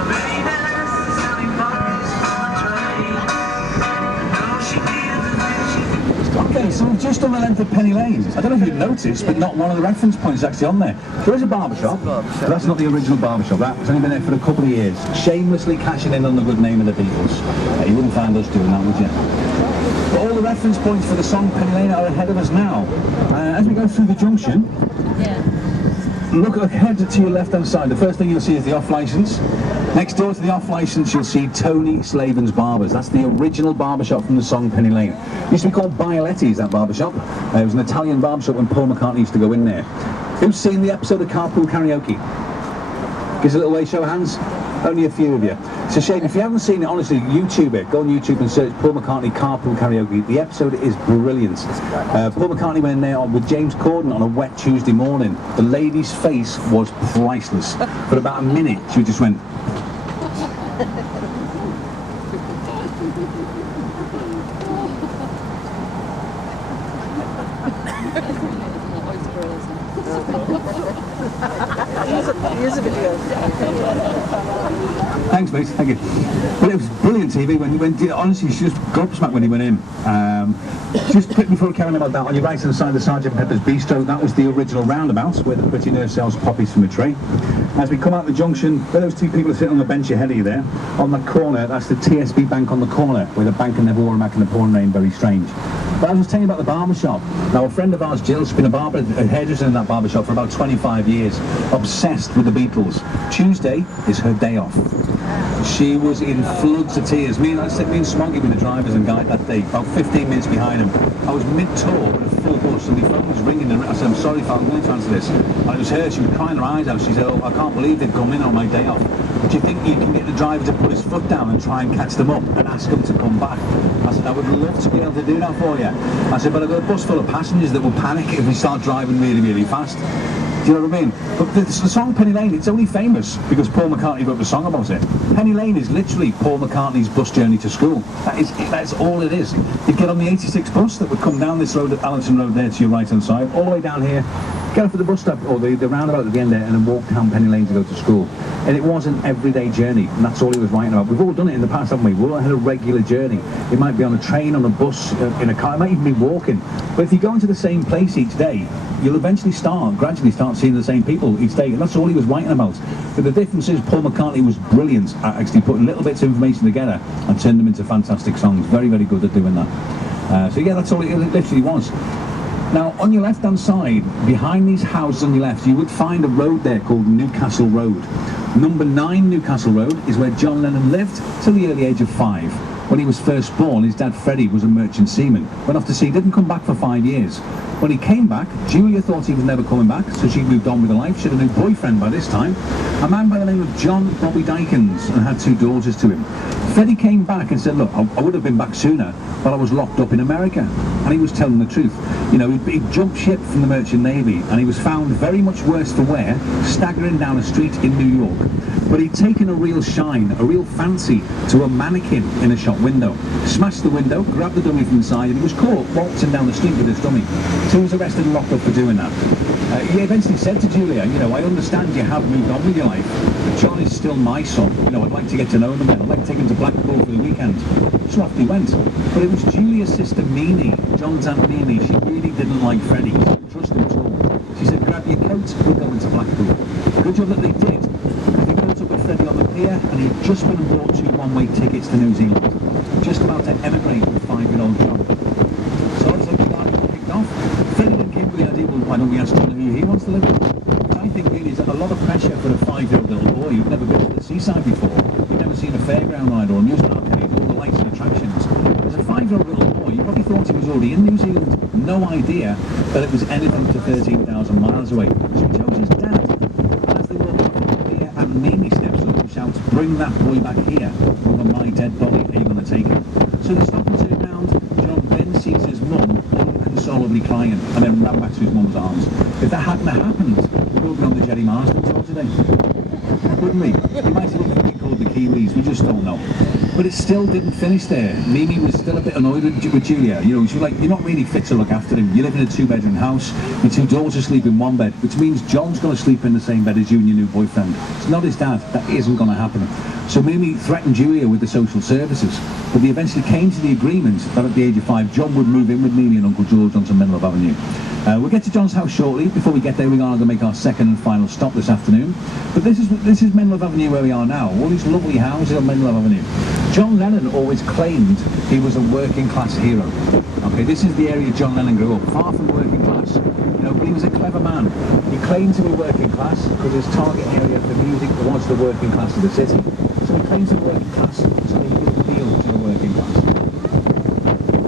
Baby, selling pockets on a tray. No, she gives a vision. Okay, so we've just done the length of Penny Lane. I don't know if you've noticed, but not one of the reference points is actually on there. There is a barbershop, but that's not the original barbershop. That's only been there for a couple of years. Shamelessly cashing in on the good name of the Beatles. You wouldn't find us doing that, would you? But all the reference points for the song Penny Lane are ahead of us now. As we go through the junction, look ahead to your left-hand side. The first thing you'll see is the off-licence. Next door to the off-licence, you'll see Tony Slaven's Barbers. That's the original barbershop from the song Penny Lane. It used to be called Bioletti, that barbershop. It was an Italian barbershop when Paul McCartney used to go in there. Who's seen the episode of Carpool Karaoke? Give us a little wave, show of hands. Only a few of you. It's a shame. If you haven't seen it, honestly, YouTube it. Go on YouTube and search Paul McCartney Carpool Karaoke. The episode is brilliant. Paul McCartney went in there with James Corden on a wet Tuesday morning. The lady's face was priceless. For about a minute, she just went... Here's a video. Thanks, mate. Thank you. But it was brilliant TV when honestly, she just gobsmacked when he went in. Just quick before we carry on about that, on your right hand side, the Sergeant Pepper's Bistro, that was the original roundabout where the pretty nurse sells poppies from a tray. As we come out the junction, where those two people are sitting on the bench ahead of you there, on the corner, that's the TSB Bank on the corner, where the banker never wore a Mac in the pouring rain, very strange. But I was telling you about the barber shop. Now, a friend of ours, Jill's been a hairdresser in that barber shop for about 25 years, obsessed with the Beatles. Tuesday is her day off. She was in floods of tears. Me and Smoggy were the drivers and guide that day, about 15 minutes behind him. I was mid-tour with a full bus and my phone was ringing and I said, I'm sorry, Father, I'm going to answer this. And it was her, she was crying her eyes out. She said, oh, I can't believe they've come in on my day off. Do you think you can get the driver to put his foot down and try and catch them up and ask them to come back? I said, I would love to be able to do that for you. I said, but I've got a bus full of passengers that will panic if we start driving really, really fast. Do you know what I mean? But the song Penny Lane, it's only famous because Paul McCartney wrote the song about it. Penny Lane is literally Paul McCartney's bus journey to school. That's all it is. You'd get on the 86 bus that would come down this road at Allenton Road there to your right hand side, all the way down here, get off at the bus stop or the roundabout at the end there and then walk down Penny Lane to go to school. And it was an everyday journey, and that's all he was writing about. We've all done it in the past, haven't we? We've all had a regular journey. It might be on a train, on a bus, in a car, it might even be walking. But if you go into the same place each day, you'll eventually gradually start seeing the same people each day, and that's all he was writing about. But the difference is Paul McCartney was brilliant at actually putting little bits of information together and turning them into fantastic songs. Very, very good at doing that. So yeah, that's all it literally was. Now, on your left-hand side, behind these houses on your left, you would find a road there called Newcastle Road. Number 9 Newcastle Road is where John Lennon lived till the early age of 5. When he was first born, his dad Freddie was a merchant seaman. Went off to sea, didn't come back for 5 years. When he came back, Julia thought he was never coming back, so she moved on with her life. She had a new boyfriend by this time, a man by the name of John Bobby Dykins, and had 2 daughters to him. Freddie came back and said, look, I would have been back sooner, but I was locked up in America. And he was telling the truth. You know, he'd jumped ship from the Merchant Navy, and he was found very much worse for wear, staggering down a street in New York. But he'd taken a real shine, a real fancy to a mannequin in a shop window. Smashed the window, grabbed the dummy from the side, and he was caught waltzing down the street with his dummy. So he was arrested and locked up for doing that. He eventually said to Julia, you know, I understand you have moved on with your life, but John is still my son. You know, I'd like to get to know him then. I'd like to take him to Blackpool for the weekend. So off he went. But it was Julia's sister Meanie, John's Aunt Meanie. She really didn't like Freddie. She didn't trust him at all. She said, grab your coat, we're going to Blackpool. Good job that they did. They caught up with Freddie on the pier, and he had just been and bought 2 one-way tickets to New Zealand. Just about to emigrate with 5-year-old John. So as the article kicked off, Freddie then came with the idea, well, why don't we ask John who he wants to live with? I think really it's a lot of pressure for a 5-year-old little boy who'd never been to the seaside before. He'd never seen a fairground ride or a amusement arcade, all the lights and attractions. As a 5-year-old little boy, you probably thought he was already in New Zealand. No idea that it was anything to 13,000 miles away. So he chose his dad. And as they walk off the pier, and Mimi steps up and shouts, bring that boy back here. Over my dead body, are you going to take him? So they stop and turn round. John then sees his mum unconsolably crying and then ran back to his mum's arms. If that hadn't happened, we'd all be on the Jerry Marsden tour today. Wouldn't we? We might have even been called the Kiwis, we just don't know. But it still didn't finish there. Mimi was still a bit annoyed with Julia. You know, she was like, you're not really fit to look after him. You live in a 2-bedroom house. Your 2 daughters sleep in 1 bed, which means John's going to sleep in the same bed as you and your new boyfriend. It's not his dad. That isn't going to happen. So Mimi threatened Julia with the social services. But they eventually came to the agreement that at the age of 5, John would move in with Mimi and Uncle George onto Menlove Avenue. We'll get to John's house shortly. Before we get there, we're going to make our second and final stop this afternoon. But this is Menlove Avenue where we are now. All these lovely houses on Menlove Avenue. John Lennon always claimed he was a working class hero. Okay, this is the area John Lennon grew up, far from working class. You know, but he was a clever man. He claimed to be working class because his target area for music was the working class of the city. So he claimed to be working class so he could appeal to the working class.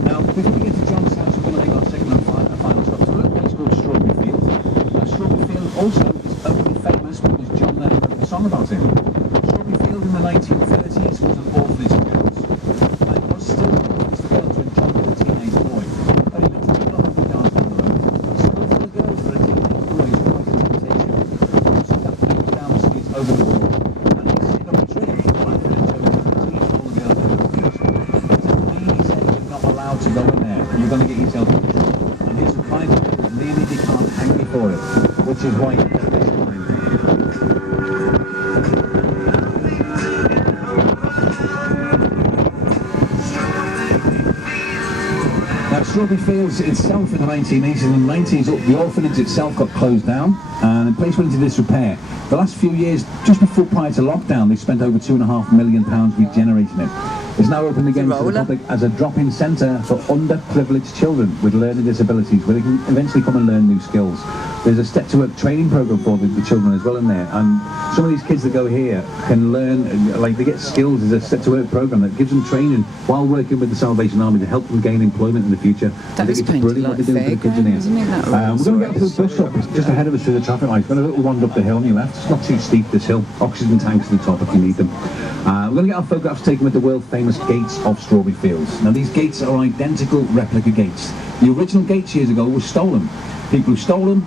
Now, before we get to John's house, we're going to make our second and final stop. So we're at a place called Strawberry Field. Now, Strawberry Field also is only famous because John Lennon wrote a song about it. Strawberry Field in the 1930s was an orphanage of girls. And it was still an orphanage of girls when John was a teenage boy. But he lived a couple of hundred yards down the road. So those little girls for a teenage boy is quite a temptation. So that goes down the streets over the wall. And they sit on a tree right for the children to teach all the girls in the orphanage. Really said you're not allowed to go in there. You're going to get yourself in trouble. And here's a crime that really they can't hang you for it. Which is why you get this crime. Now, Strawberry Fields itself in the 1980s and 90s, the orphanage itself got closed down and the place went into disrepair. The last few years, just prior to lockdown, they spent over £2.5 million regenerating it. It's now open again to the public as a drop-in centre for underprivileged children with learning disabilities, where they can eventually come and learn new skills. There's a step-to-work training programme for the children as well in there, and some of these kids that go here can learn, like they get skills. There's a step-to-work programme that gives them training while working with the Salvation Army to help them gain employment in the future. That was brilliant what they're doing for the kids in here. We're going to get up to the bus stop. It's just ahead of us through the traffic lights. We're going to a little wander up the hill on your left. It's not too steep, this hill. Oxygen tanks at the top if you need them. We're going to get our photographs taken with the world-famous gates of Strawberry Fields. Now, these gates are identical replica gates. The original gates years ago were stolen. People who stole them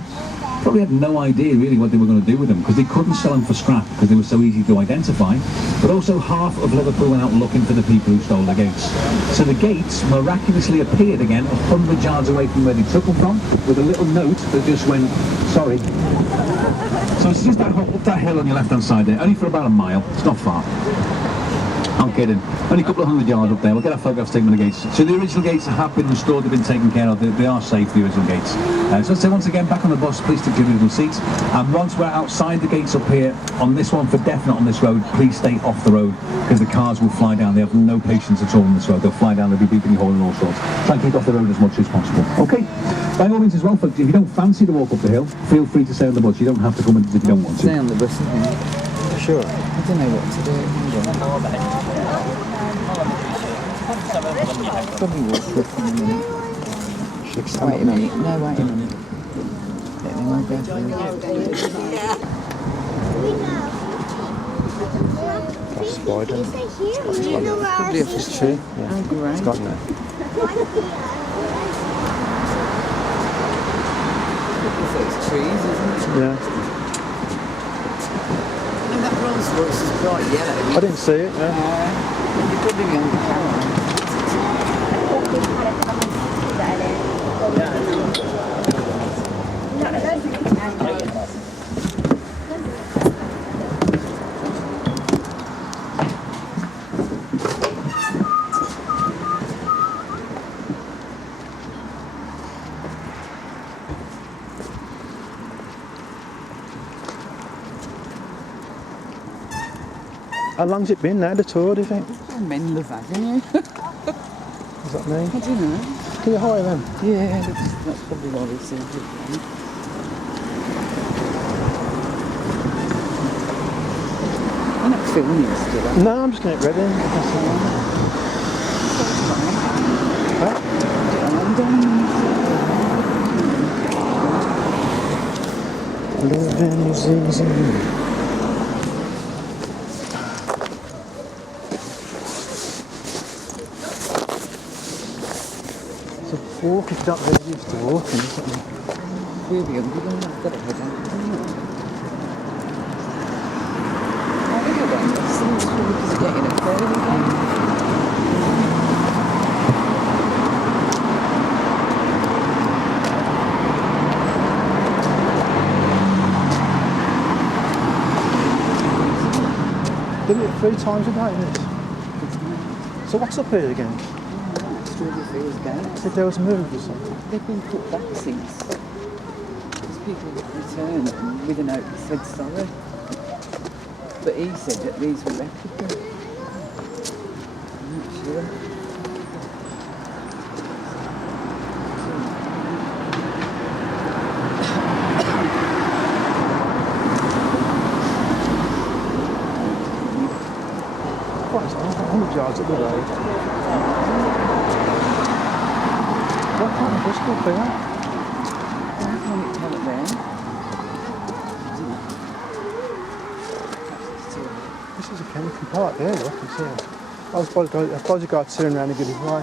probably had no idea really what they were going to do with them, because they couldn't sell them for scrap because they were so easy to identify. But also half of Liverpool went out looking for the people who stole the gates. So the gates miraculously appeared again 100 yards away from where they took them from, with a little note that just went, sorry. So it's just up that hill on your left hand side there, only for about a mile. It's not far. I'm kidding. Only a couple of 100 yards up there. We'll get our photographs taken with the gates. So the original gates have been restored, they've been taken care of. They are safe, the original gates. So let's say once again, back on the bus, please take your individual seats. And once we're outside the gates up here, on this one for definite on this road, please stay off the road, because the cars will fly down. They have no patience at all on this road. They'll fly down, they'll be beeping your horn and all sorts. Try and keep off the road as much as possible. Okay. By all means as well, folks, if you don't fancy the walk up the hill, feel free to stay on the bus. You don't have to come in if you don't want to. Stay on the bus, isn't it? Sure. I don't know what to do. Probably walk up in a minute. Wait a minute. No, wait a minute. Let me all go through. That's spider. Probably off his tree. Yeah. Oh, great. It's got no. It's trees, isn't it? Yeah. And that Rolls Royce is bright yellow. I didn't see it, no. You're probably on the camera. How long's it been now, the tour, do you think? Menlove Avenue. What's that mean? I don't know. Can you hire them? Yeah, that's probably why they seem to be. I'm not filming you still, are you? No, I'm just getting it ready. Living is easy. Walk is not very used to walking, isn't it? We'll be able to go and get a head out. I think I went. It's getting a fairly Did it 3 times a day, this. So what's up here again? Strawberry Fields Gate. Said there was moved or something. They've been put back since. Because people returned with a note that said sorry. But he said that these were replicas. I'm not sure. Quite 100 yards up the road. Why can't the bus go through that? Why can't it tell it there? This is a chemical park there, look, you see it. I suppose the guy turn around and get his way.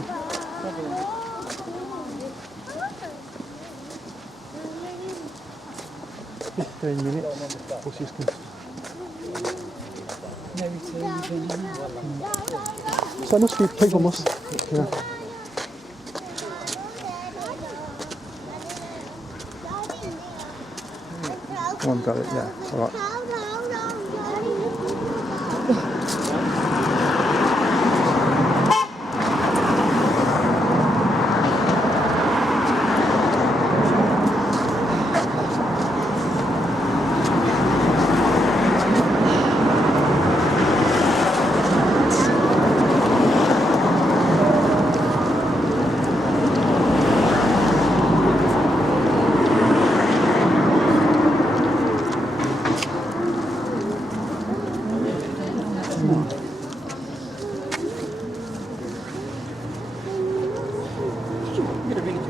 "15 minutes, buses can..." No returns anymore. So it must be, people must, yeah. One got it, yeah, all right.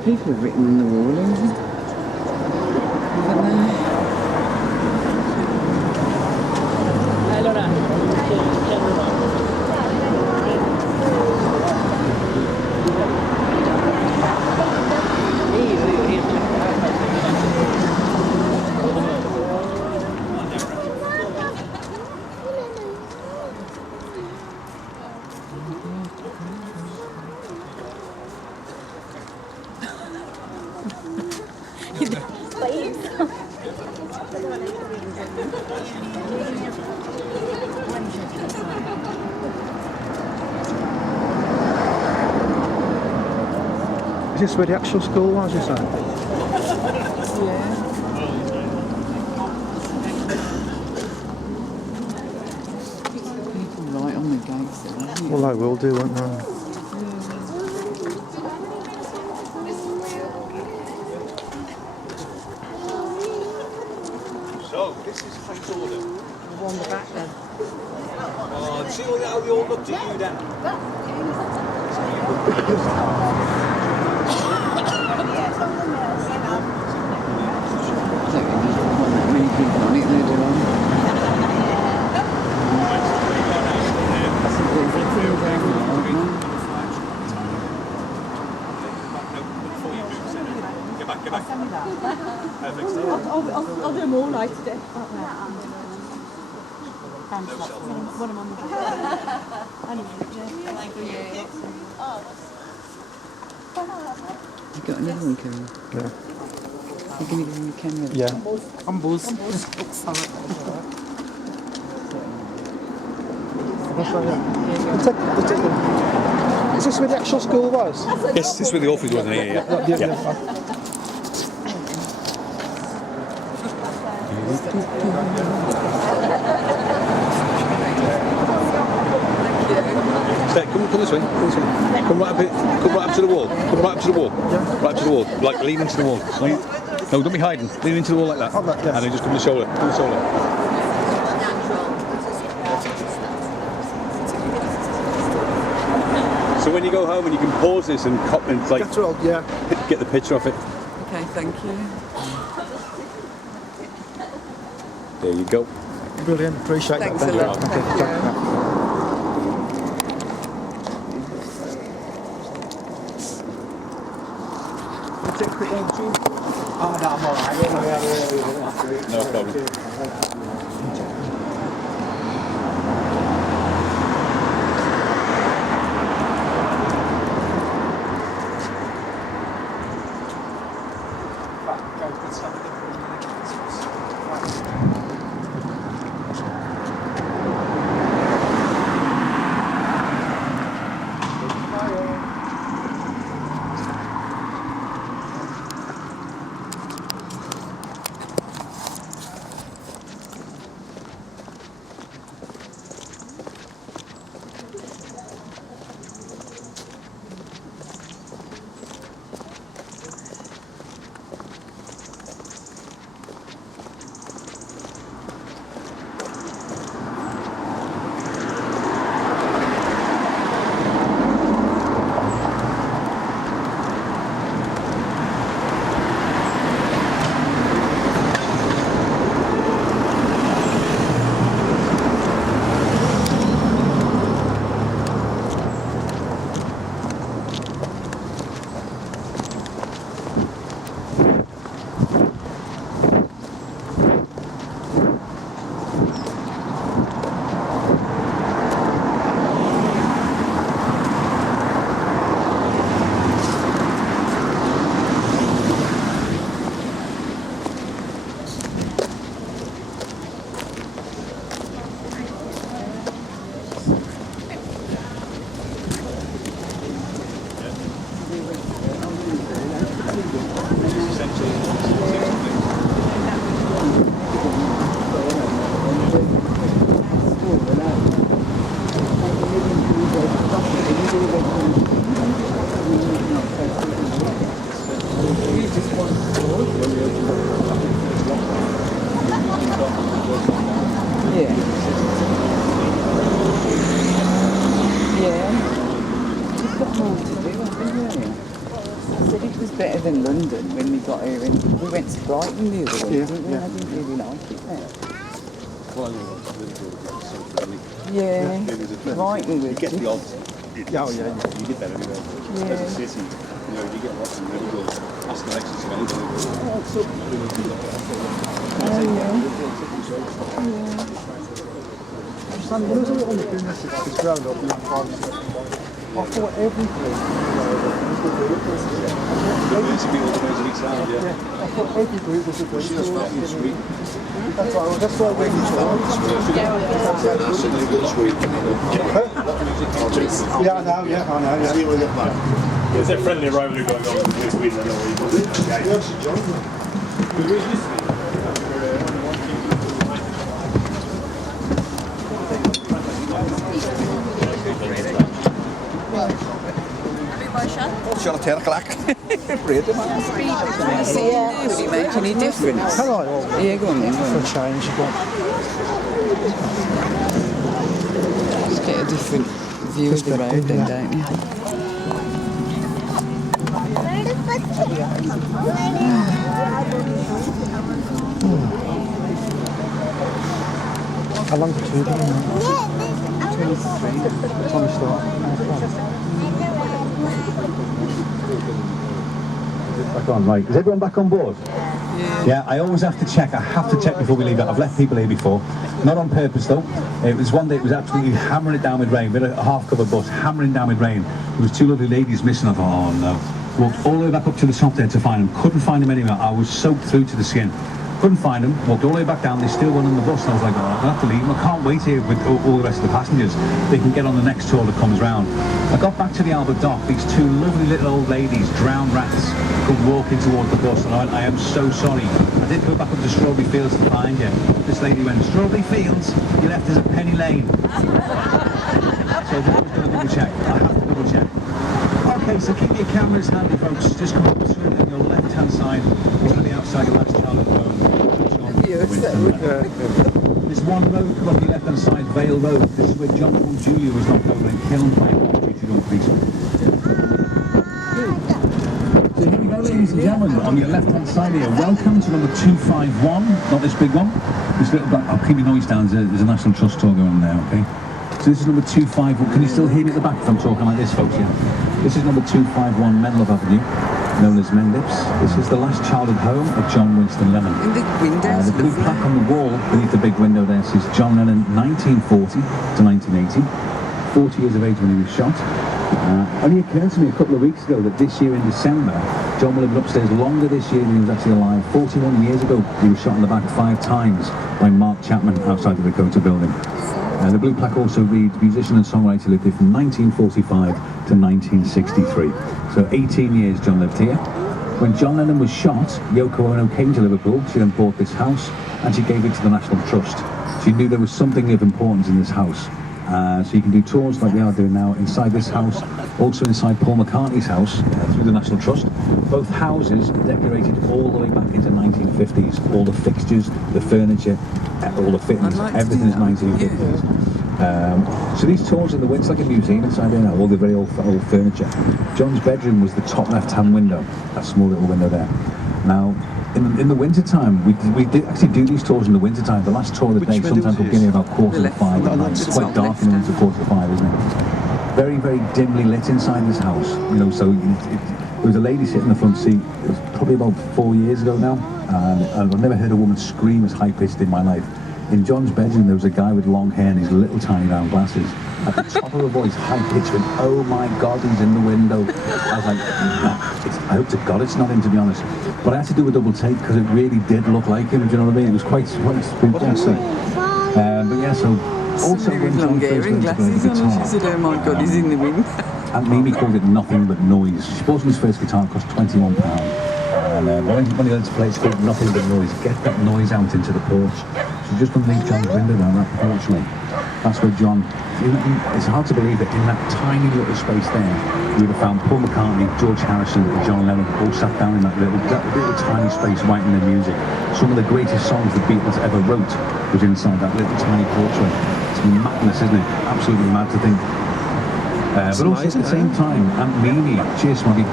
People have written on the wall, haven't they? Is this where the actual school was, you say? Yeah. People right on the gates there, isn't it? Well, they will do, won't they? So, this is Frank's order. On the back then. Oh, see how they all looked at you then? Not many people on it, though, do Get back, get back. Perfect. I'll do them all night today. What am I you got another one, Karen? Yeah. You're going to give me a camera? Yeah. I'm Buzz. That's right, yeah. Is this where the actual school was? Yes, this is where the office was, yeah. Stay, come this way. Come right up to the wall. Come right up to the wall. Right up to the wall. Like lean into the wall. Right? No, don't be hiding. Lean into the wall like that. Like that, yes. And then just come to the shoulder. Come to the shoulder. So when you go home and you can pause this and like That's right, yeah. get the picture of it. Okay, thank you. There you go. Brilliant, appreciate Thanks that. a lot. Okay, Thank thank you. Take a quick one, too. Oh, no, I'm alright. No problem. in London when we got here, and we went to Brighton the other week, Yeah, didn't we? yeah. I didn't really like it there. Well, I know Liverpool is so friendly. Yeah, It is a friendly Brighton city. was You get the odds. Oh, yeah. You get that everywhere. Yeah. As a city, you know, you get lots of Liverpool. Ask Alexis if anything. Oh, it's up. When I was on the business, it's ground up in that farm. I thought everything was the Liverpool. Basically, all the ways of each side, yeah. I thought every group was a Just Liverpool. fucking sweet. That's why I went to Yeah, I know, yeah. There's a friendly rivalry going on between Sweden and Norway. Shall I tell a clack? Really, man. Would it make any difference? Can I always Yeah, go on then. Go on. for change? Just get a different view of the road then, don't you? How long did you do that? 23. What time you start? Back on, right. Is everyone back on board? Yeah, I always have to check. I have to check before we leave. I've left people here before. Not on purpose though. It was one day, it was absolutely hammering it down with rain. We had a half-covered bus, hammering down with rain. There was two lovely ladies missing. I thought, oh no. Walked all the way back up to the top there to find them. Couldn't find them anywhere. I was soaked through to the skin. Couldn't find them. Walked all the way back down. They still weren't on the bus. And I was like, oh, I'm gonna have to leave them. I can't wait here with all the rest of the passengers. They can get on the next tour that comes round. I got back to the Albert Dock. These two lovely little old ladies, drowned rats, come walking towards the bus. And I went, I am so sorry. I did go back up to Strawberry Fields to find you. This lady went, Strawberry Fields? You left us at Penny Lane. So that was going to double check. I have to double check. Okay, so keep your cameras handy, folks. Just come up to it on your left-hand side. We're going to be outside the last Charlotte Road. There's one road come up your left-hand side, Vale Road. This is where John and Julia was knocked over and killed by a duty gun policeman. So here we go, ladies and gentlemen, on your left-hand side here. Welcome to number 251, not this big one. This little black, I'll keep your noise down, there's a National Trust tour going on there, okay? So this is number 251. Can you still hear me at the back if I'm talking like this, folks? Yeah. This is number 251 Menlove Avenue, known as Mendips. This is the last childhood home of John Winston Lennon. And the windows The blue lovely. plaque on the wall beneath the big window there says John Lennon 1940 to 1980. 40 years of age when he was shot. Only occurred to me a couple of weeks ago that this year in December, John will have been upstairs longer this year than he was actually alive. 41 years ago, he was shot in the back 5 times by Mark Chapman outside the Dakota building. The blue plaque also reads, musician and songwriter lived here from 1945 to 1963. So 18 years John lived here. When John Lennon was shot, Yoko Ono came to Liverpool. She then bought this house and she gave it to the National Trust. She knew there was something of importance in this house. So you can do tours like we are doing now inside this house, also inside Paul McCartney's house through the National Trust. Both houses are decorated all the way back into 1950s. All the fixtures, the furniture, all the fittings, everything is 1950s. So these tours in the winter, it's like a museum inside there now, all the very old furniture. John's bedroom was the top left-hand window, that small little window there. Now, in the winter time, we did actually do these tours in the winter time. The last tour of the day sometimes we'll get here about 4:45 at night. It's quite dark in the winter, 4:45, isn't it? Very, very dimly lit inside this house. You know, so there was a lady sitting in the front seat. It was probably about 4 years ago now, and I've never heard a woman scream as high-pitched in my life. In John's bedroom, there was a guy with long hair and his little tiny round glasses. At the top of her voice, high-pitched, went, oh my God, he's in the window. I was like, I hope to God it's not him, to be honest. But I had to do a double take because it really did look like him, do you know what I mean? It was quite spooky. But yeah, so also when John first learned to play the guitar, She said, oh my God, he's in the wind. Aunt Mimi called it nothing but noise. She bought him his first guitar, it cost £21. And when he learned to play, it's called nothing but noise. Get that noise out into the porch. So just underneath John's window down that porch lane. That's where John, it's hard to believe that in that tiny little space there, you would have found Paul McCartney, George Harrison and John Lennon all sat down in that little tiny space writing their music. Some of the greatest songs the Beatles ever wrote was inside that little tiny porch lane. It's madness, isn't it? Absolutely mad to think. But also at the same time, Aunt Mimi, cheers Smoggy,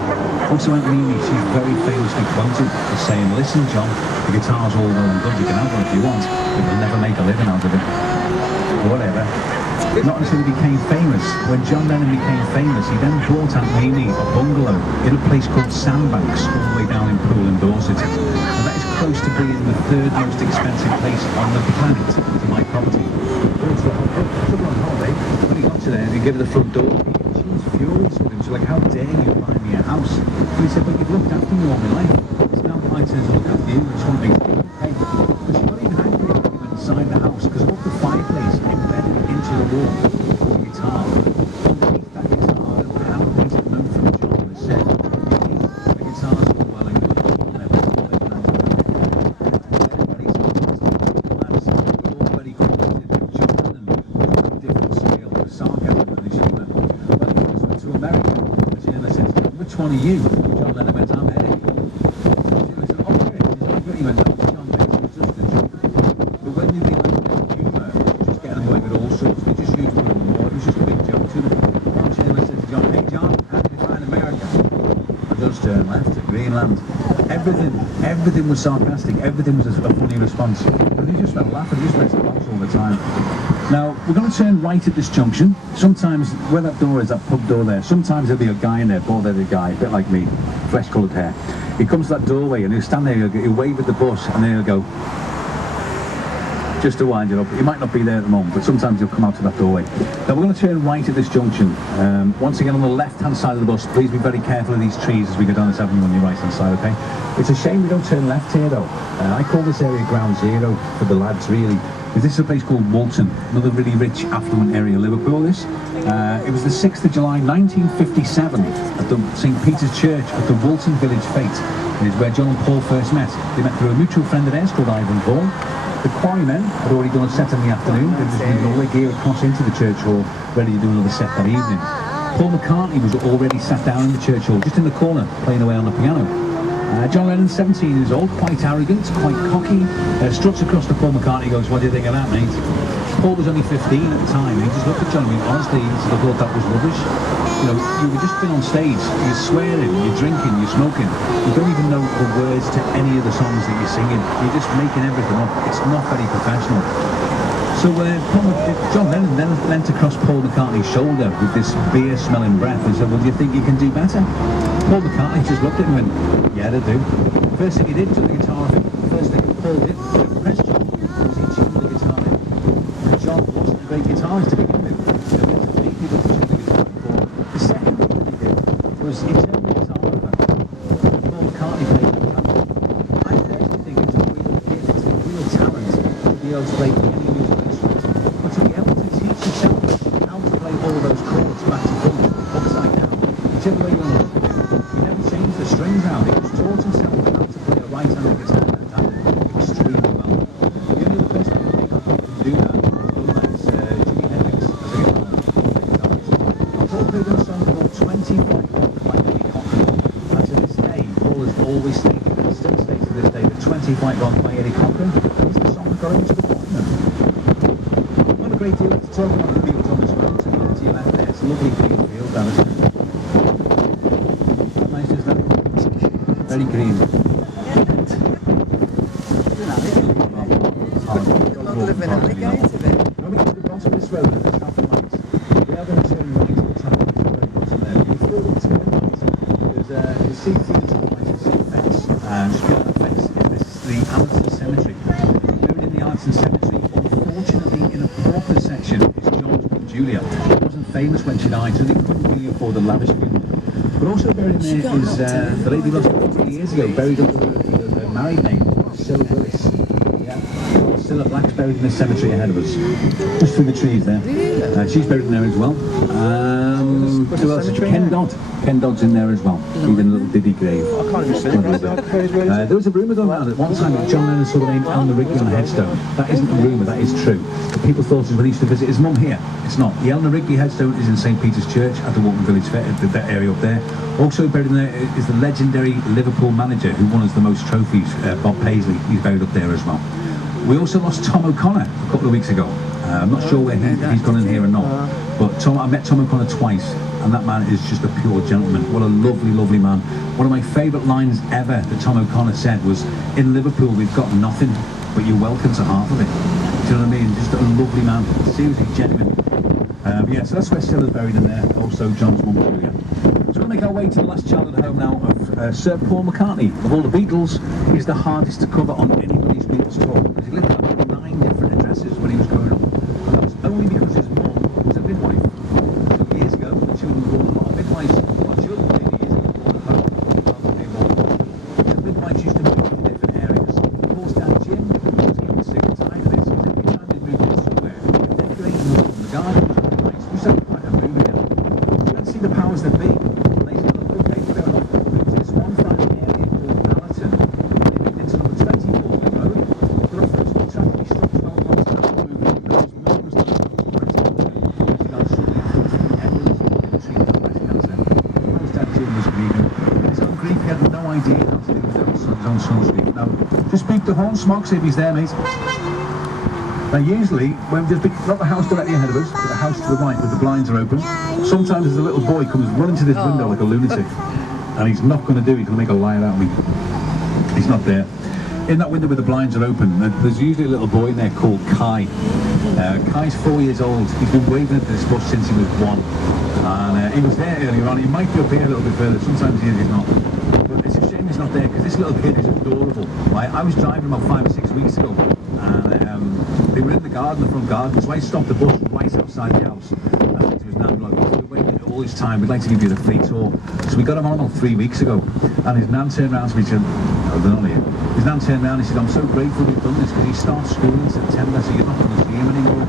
also Aunt Mimi, she's very famously quoted as saying, listen John, the guitar's all well and good, you can have one if you want, but you'll never make a living out of it. Whatever. Not until he became famous. When John Lennon became famous, he then bought Aunt Mimi a bungalow in a place called Sandbanks, all the way down in Poole in Dorset. And that is close to being the third most expensive place on the planet to buy property. Took her on holiday, when he got to there, they gave her the front door. She was furious with him. She's like, how dare you buy me a house? And he said, but you've looked after me all my life. It's now my turn to look after you. It's one thing to pay. But she got even angry when he went inside the house because of the fireplace embedded into the wall for the guitar. Underneath that guitar, a little hand-painted note from John that said, the guitar's all well and good, you'll never play it out of it. Everybody's lads, we're all very confident that John Lennon was on a different scale of sarcasm than his humour. When he first went to America, the journalist said to John, which one are you? John Lennon went, I'm Eddie. The journalist said, oh, great. He went, oh, John, mate, it was just a joke. But when you think of humour, just getting away with all sorts, they just used more and more. It was just a big joke to them. One journalist said to John, hey John, how did you find America? I just turned left to Greenland. Everything was sarcastic, everything was a funny response. But he just went laughing, he just went to laughs all the time. Now, we're going to turn right at this junction. Sometimes, where that door is, that pub door there, sometimes there'll be a guy in there, bald-headed guy, a bit like me, fresh-coloured hair. He comes to that doorway and he'll stand there, he'll wave at the bus, and then he'll go, just to wind it up. He might not be there at the moment, but sometimes he'll come out to that doorway. Now we're going to turn right at this junction. Once again on the left-hand side of the bus, please be very careful of these trees as we go down this avenue on your right-hand side, okay? It's a shame we don't turn left here though. I call this area ground zero for the lads really. This is a place called Walton, another really rich, affluent area of Liverpool this. It was the 6th of July 1957 at the St Peter's Church at the Walton Village Fete. It is where John and Paul first met. They met through a mutual friend of theirs called Ivan Paul. The quarrymen had already done a set in the afternoon. They were just moving all their gear across into the church hall, ready to do another set that evening. Paul McCartney was already sat down in the church hall, just in the corner, playing away on the piano. John Lennon, 17 years old, quite arrogant, quite cocky, struts across to Paul McCartney, goes, what do you think of that, mate? Paul was only 15 at the time, and he just looked at John, I mean, honestly, he said, I thought that was rubbish. You know, you've just been on stage, you're swearing, you're drinking, you're smoking, you don't even know the words to any of the songs that you're singing, you're just making everything up, it's not very professional. So John Lennon then leant across Paul McCartney's shoulder with this beer-smelling breath and said, well, do you think you can do better? Paul McCartney just looked at him and went, yeah, I do. First thing he did, took the guitar off him. First thing Paul did, to impress John, was he tuned the guitar in. And John wasn't a great guitarist to begin with. There wasn't many people to tune the guitar before. The second thing he did was he turned the guitar over. And Paul McCartney played the piano. I personally think it's a real gift, it's a real talent to be able to play any musical instrument. But to be able to teach yourself how to play all those chords back to front, upside down, whichever way you want to look at it, he never changed the strings out. He just taught himself how to play a right-handed guitar extremely well. The only other person I can think of who can do that is Jimi Hendrix as a guitarist. Paul played a song called 25 Rock by Eddie Cochran. And to this day, Paul has always stated, and still states to this day, that 25 Rock by Eddie Cochran is the song that got him to the bottom. Not a great deal left to talk about the Beatles on this road. To your left there, it's a lovely green field, that isn't it? How nice is that? Very green. When we get to the bottom of this road at the traffic lights, we are going to turn right to the traffic lights at the very bottom there. Before we turn right, there's a seat to the right, a seat fence. Just beyond that fence is the Allerton Cemetery. Buried in the Allerton Cemetery, unfortunately in a pauper section, is John's mum Julia. She wasn't famous when she died, so they couldn't really afford a lavish funeral. But also buried in there is the lady lost a couple of years ago, buried under her married name, Cilla Willis. Yeah. Cilla Black's buried in this cemetery ahead of us, just through the trees there. She's buried in there as well. Who else? Ken Dodd's in there as well. He's in a little diddy grave. I can't even see it. There was a rumour going around at one time that John Lennon saw the name Eleanor Rigby on a headstone. That isn't a rumour, that is true. But people thought it when he used to visit his mum here. It's not. The Eleanor Rigby headstone is in St Peter's Church at the Walton Village Fair, that area up there. Also buried in there is the legendary Liverpool manager who won us the most trophies, Bob Paisley. He's buried up there as well. We also lost Tom O'Connor a couple of weeks ago. I'm not sure where he's gone in here or not, but I met Tom O'Connor twice, and that man is just a pure gentleman. What a lovely, lovely man. One of my favourite lines ever that Tom O'Connor said was, "In Liverpool we've got nothing, but you're welcome to half of it." Do you know what I mean? Just a lovely man, seriously genuine. Yeah, so that's where Silla's buried in there, also John's mum too, yeah. So we'll make our way to the last childhood home now of Sir Paul McCartney. Of all the Beatles, he's the hardest to cover on anybody's Beatles tour, because he lived at about 9 different addresses when he was growing up. And that was only because his mum was a midwife. So years ago, the children brought a lot of midwives. Well, children maybe years ago brought a home rather than being born. The midwives used to move to different areas. Paul's dad Jim was getting sick and tired of this. Every time they moved in somewhere, they decorated the garden. We sounded like a movie. You don't see the powers that be. They said, look, okay, fair enough. Moved to this one private area called Allerton. They moved into number 24 Road. But unfortunately, tragedy struck 12 months after moving in because his mum was diagnosed with breast cancer. She died suddenly after endless treatment of breast cancer. Paul's dad Jim was grieving. In his own grief, he had no idea how to deal with his own son's grief. Now, just beep the horn, Smog, see if he's there, mate. Now usually, when we've just got the house directly ahead of us, the house to the right with the blinds are open, sometimes as a little boy comes running to this window like a lunatic, and he's not going to do it, he's going to make a liar out of me. He's not there. In that window where the blinds are open, there's usually a little boy in there called Kai. Kai's 4 years old. He's been waving at this bush since he was 1. And he was there earlier on. He might be up here a little bit further. Sometimes he is, he's not. But it's a shame he's not there, because this little kid is adorable. Right? I was driving about 5 or 6 weeks ago, and they were in the garden, the front garden, so I stopped the bus right outside the house. I said to his nan, look, we've been waiting all this time, we'd like to give you the free tour. So we got him on about 3 weeks ago, and his nan turned around to me and said, oh, they're not here. His nan turned around and said, I'm so grateful we've done this, because he starts school in September, so you're not going to see him anymore.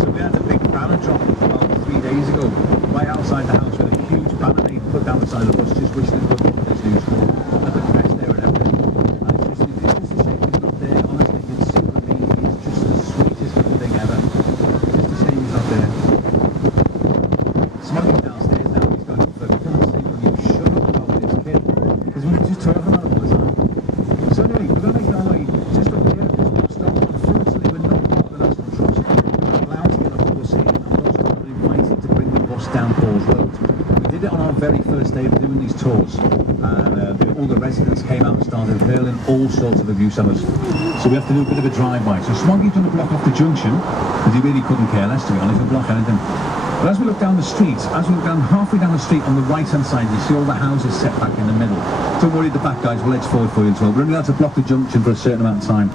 So we had a big banner drop about 3 days ago, right outside the house, with a huge banner they put down the side of the bus, just wishing him good luck with his new school. And the crest there and everything. And it's just a shame he's not there, honestly. You'd see what I mean. He's just the sweetest little thing ever. Just a shame he's not there. Smoking downstairs now, he's going for goodness sake, will you shut up about this kid? Because we just talk about it all the time. So anyway, we're going to make our way just up here at this bus stop. Unfortunately, we're not part of the National Trust. We're not allowed to get a bus in, and we're also not invited to bring the bus down Paul's Road. We did it on our very first day of doing these tours, and all the residents came out and started hurling all sorts of abuse on us. So we have to do a bit of a drive-by. So Smoggy's going to block off the junction, because he really couldn't care less, to be honest, he'll block anything. But as we look down the street, as we look down halfway down the street on the right-hand side, you see all the houses set back in the middle. Don't worry, the back guys, we'll edge forward for you as well. We're only allowed to block the junction for a certain amount of time.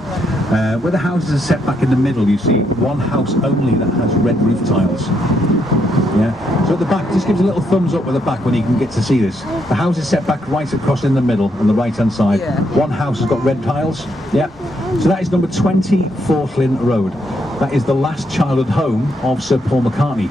Where the houses are set back in the middle, you see one house only that has red roof tiles. Yeah. So at the back, just gives a little thumbs up with the back when you can get to see this. The house is set back right across in the middle on the right-hand side. Yeah. One house has got red tiles. Yeah. So that is number 20 Forthlin Road. That is the last childhood home of Sir Paul McCartney.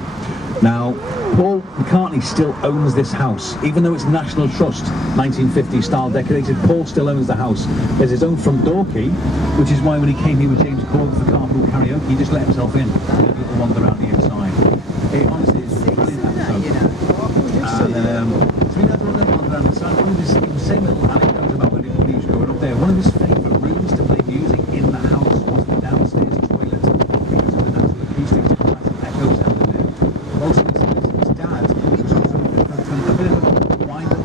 Now, Paul McCartney still owns this house, even though it's National Trust, 1950s style decorated. Paul still owns the house. There's his own front door key, which is why when he came here with James Corden for Carpool Karaoke, he just let himself in, and had a little wander around the inside. It honestly is a brilliant episode. And so we had a little wander around the inside. One of his same little anecdotes about when he was growing up there. One of his favourite rooms to play music in that house was the downstairs toilet, because of the natural acoustics, the natural echo sound in there. Also, his dad was also a bit of a wind-up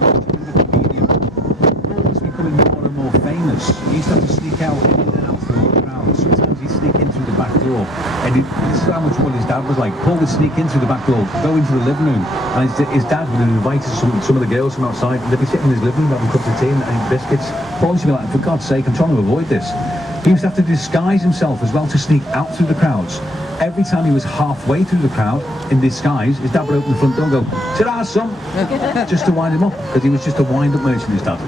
comedian. Paul was becoming more and more famous. He used to have to sneak out in and out through the crowd. Sometimes he'd sneak in through the back door. And this is how much fun his dad was like. Paul would sneak in through the back door, go into the living room, and his dad would have invited some of the girls from outside, and they'd be sitting in his living room having cups of tea and biscuits. Paul used to be like, for God's sake, I'm trying to avoid this. He used to have to disguise himself as well to sneak out through the crowds. Every time he was halfway through the crowd, in disguise, his dad would open the front door and go, "Ta-da, son!" just to wind him up, because he was just a wind-up merchant, his dad.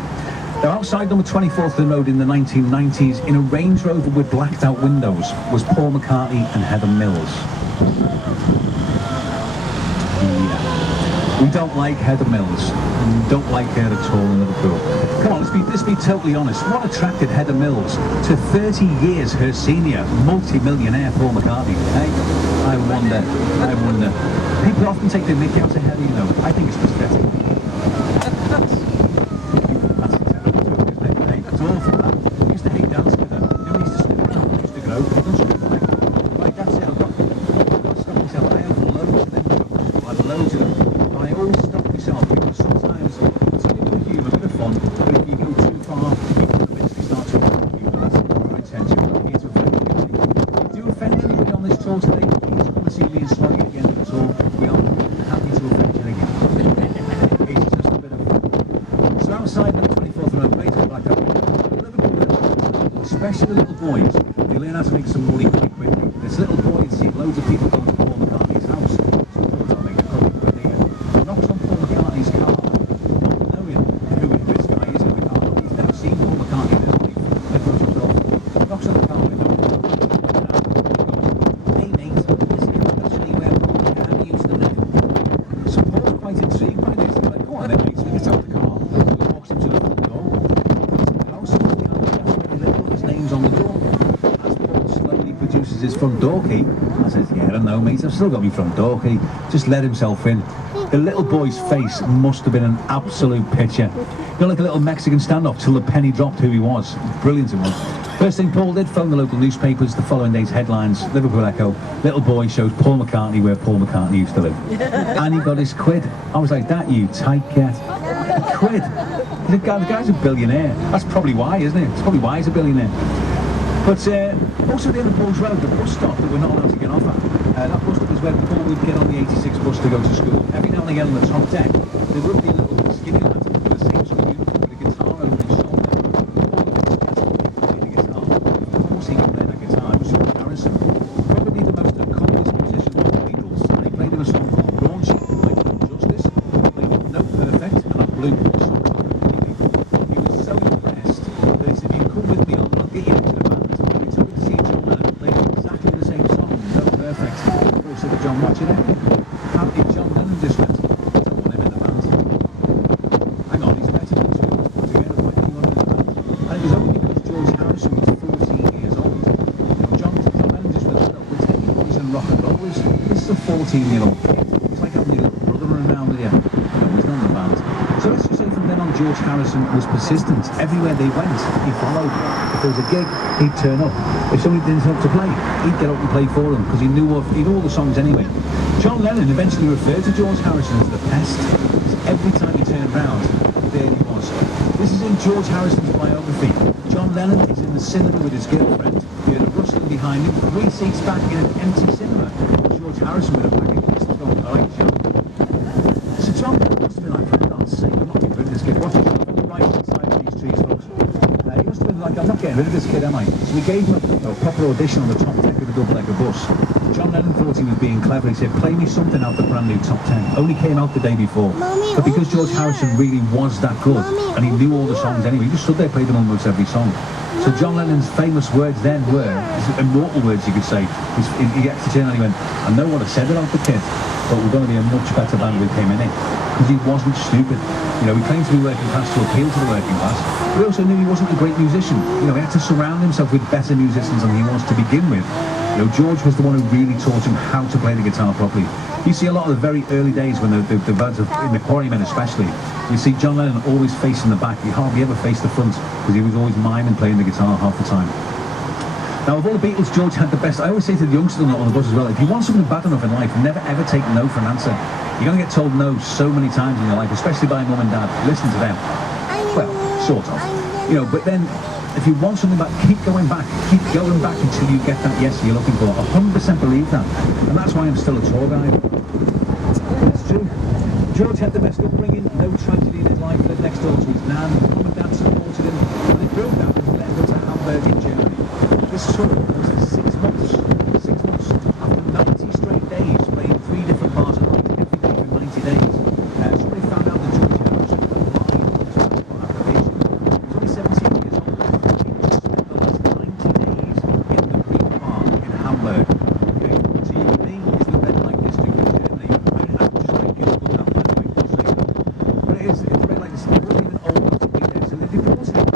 Now, outside number 24th Road in the 1990s, in a Range Rover with blacked-out windows, was Paul McCartney and Heather Mills. Yeah. We don't like Heather Mills. We don't like her at all in Liverpool. Come on, let's be totally honest. What attracted Heather Mills to 30 years her senior, multi-millionaire Paul McCartney? Hey, I wonder. People often take the mickey out of Heather, you know. I think it's pathetic. It's awful, that. I used to hate dancing with her. You know, we used to stick around, used to go, right, that's it. tour today. Please come and see me in Slough at the end of the tour. We are happy to affect you again. It's just a bit of fun. So outside number 24th Road, Blaze of Black Liverpool, especially the little boys, they learn how to make some money pretty quickly. This little boy had seen loads of people going to Paul McCartney's house. So he thought I'll make a copy quickly and knocks on Paul McCartney's car, not knowing who this guy is in the car. He's never seen Paul McCartney in his life. Then goes up to knocks on the car window. Hey mate, this is actually where Paul McCartney used to live. So Paul's quite intrigued by this. He's like, go on then mate, so he gets out of the car, he walks him to the front door, puts in the house, and his name's on the door. As Paul slowly produces his front door key, I says, yeah, I don't know mate, I've still got my front door key. Just let himself in. The little boy's face must have been an absolute picture. You know, like a little Mexican standoff till the penny dropped who he was. Brilliant it was. First thing Paul did, phone the local newspapers. The following day's headlines, Liverpool Echo, little boy shows Paul McCartney where Paul McCartney used to live. And he got his quid. I was like, that you tight cat. A quid. The guy's a billionaire. That's probably why, isn't it? It's probably why he's a billionaire. But also at the end of Paul's Road, the bus stop that we're not allowed to get off at, that bus stop is where Paul would get on the 86 bus to go to school. Every now and again on the top deck, there would be a little skinny lad with the same sort of uniform with a guitar over his shoulder. Paul would get his guitar, of course he can play that guitar. It was George Harrison, probably the most accomplished musician of the Beatles. And he played him a song called Raunchy, played Justice, played No Perfect, and that blew the song up completely. He was so impressed that he said, if you come with me, I'll get you into the band. He took me to see John Lennon play exactly the same song, No Perfect. Paul said to John, watch it out. How did John Lennon just went, I don't want him in the band. Hang on, he's better than George. Together, why did he want him in the band? And it was only because George Harrison was 14 years old. John Lennon just went, look, we're taking boys and rock and rollers. This is a 14-year-old kid. It's like having your little brother around with you. No, he's not in the band. So let's just say from then on, George Harrison was persistent. Everywhere they went, he followed. If there was a gig, he'd turn up. If somebody didn't turn up to play, he'd get up and play for them because he knew all the songs anyway. John Lennon eventually referred to George Harrison as the pest. Every time he turned round, there he was. This is in George Harrison's biography. John Lennon is in the cinema with his girlfriend. He had a rustling behind him, 3 seats back in an empty cinema. George Harrison with a pack of pistols going, all right, John. So John Lennon must have been like, for God's sake, I'm not getting rid of this kid. Watch yourself on the right hand side of these trees, folks. He must have been like, I'm not getting rid of this kid, am I? So we gave him a proper audition on the top deck of the double-decker bus. John Lennon thought he was being clever. He said, play me something out the brand new top 10. Only came out the day before. But because George Harrison really was that good, and he knew all the songs anyway, he just stood there, played them almost every song. So John Lennon's famous words then were, immortal words you could say, he actually turned around and he went, I know what I said about the kid, but we're going to be a much better band with him in it. Because he wasn't stupid. You know, he claimed to be working class to appeal to the working class, but he also knew he wasn't a great musician. You know, he had to surround himself with better musicians than he was to begin with. You know, George was the one who really taught him how to play the guitar properly. You see a lot of the very early days when the bands in the Quarrymen especially, you see John Lennon always facing the back. He hardly ever faced the front because he was always miming playing the guitar half the time. Now, of all the Beatles, George had the best. I always say to the youngsters on the bus as well, if you want something bad enough in life, never ever take no for an answer. You're going to get told no so many times in your life, especially by mum and dad. Listen to them. Well, sort of. You know, but then, if you want something back, keep going back until you get that yes you're looking for. 100% believe that. And that's why I'm still a tour guide. It's true. George had the best upbringing, no tragedy in his life, lived next door to his nan. Mum and dad supported him, and he proved that when he left to Hamburg in Germany. This tour was 6 months. 6 months after 90 straight days, playing 3 different bars a night, every day for 90 days. Somebody found out that George Harrison had lied on his passport application. He was only 17 years old. He just spent the last 90 days in the Green Bar in Hamburg. Okay, so you and me is the red light district in Germany. I'm just very beautiful that, by the way, just so you know. But it's the red light district. It wasn't even old enough to be there. So they deported him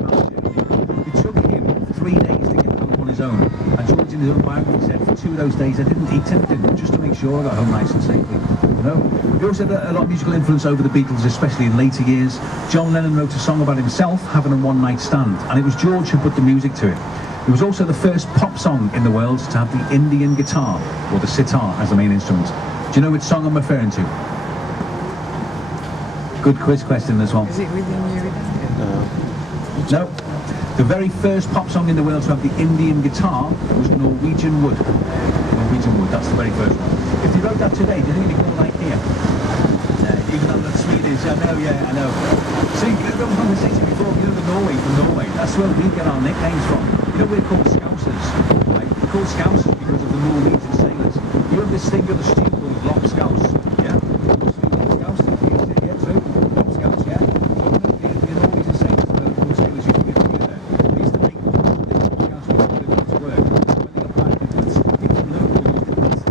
about Germany. It took him 3 days to get home on his own. And George in his own biography said, for 2 of those days I didn't eat anything, just to make sure I got home nice and safely. No. He also had a lot of musical influence over the Beatles, especially in later years. John Lennon wrote a song about himself having a one-night stand, and it was George who put the music to it. It was also the first pop song in the world to have the Indian guitar, or the sitar, as the main instrument. Do you know which song I'm referring to? Good quiz question, this one. Is it within you? No. The very first pop song in the world to have the Indian guitar was Norwegian Wood. Wellington would. That's the very first one. If they wrote that today, do you think it'd be called IKEA? Even though the Swedish, I know, yeah, I know. So you had a conversation before, you know, the Norway from Norway. That's where we get our nicknames from. You know, we're called Scousers. Right? We're called Scousers because of the Norwegian sailors. You have this thing of the stew called Lock Scouse, yeah? Lock Scouse, yeah, true. Lock Scouse, yeah. The Norwegian sailors, the Liverpool sailors used to get together there. They used to make the Lock Scouse before they went to work. When they got back, it was people from Liverpool used to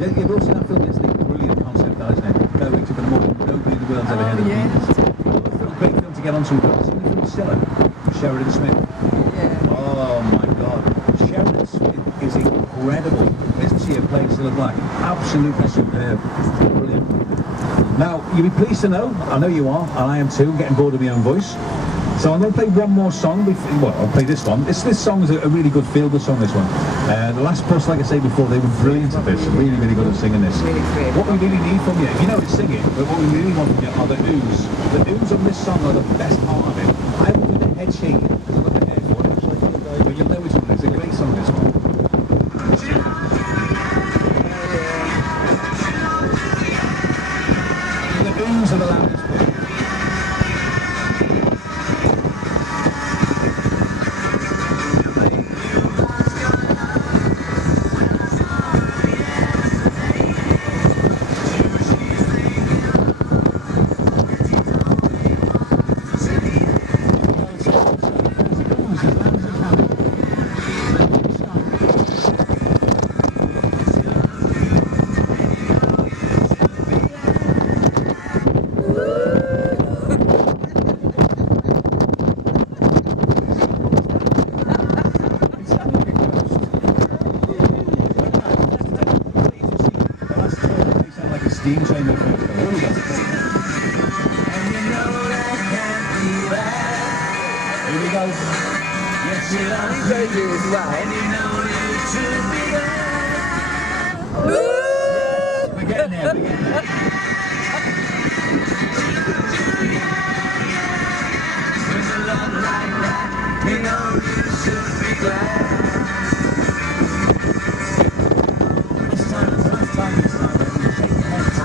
You've all seen that film, it's a brilliant concept, that, isn't it? Going to the moon, nobody in the world's ever heard of the Beatles. Great film to get onto. You've seen the film Stella, Sheridan Smith. Yeah. Oh my God, Sheridan Smith is incredible. Isn't she a playing Cilla Black? Absolutely superb. Brilliant. Now, you'll be pleased to know, I know you are, and I am too, getting bored of my own voice. So I'm going to play one more song. Well, I'll play this one. This song is a really good feel-good song, this one. The Last Bus, like I said before, they were brilliant at this. Really, really good at singing this. Really great. What we really need from you, you know it's singing, but what we really want from you are the oohs. The oohs on this song are the best part of it. I will do the head shaking, because I've got the hair for it. But you'll know which one. It's a great song, this one. The oohs are the loudest bit. Steam train that goes. Here we go. And you know that can't be bad. Here we go. Yes, you know He's very good as well. and you know you should be glad. We're getting there, we're getting there. With a love like that, you know you should be glad. This time, the last time this time, we're shaking heads.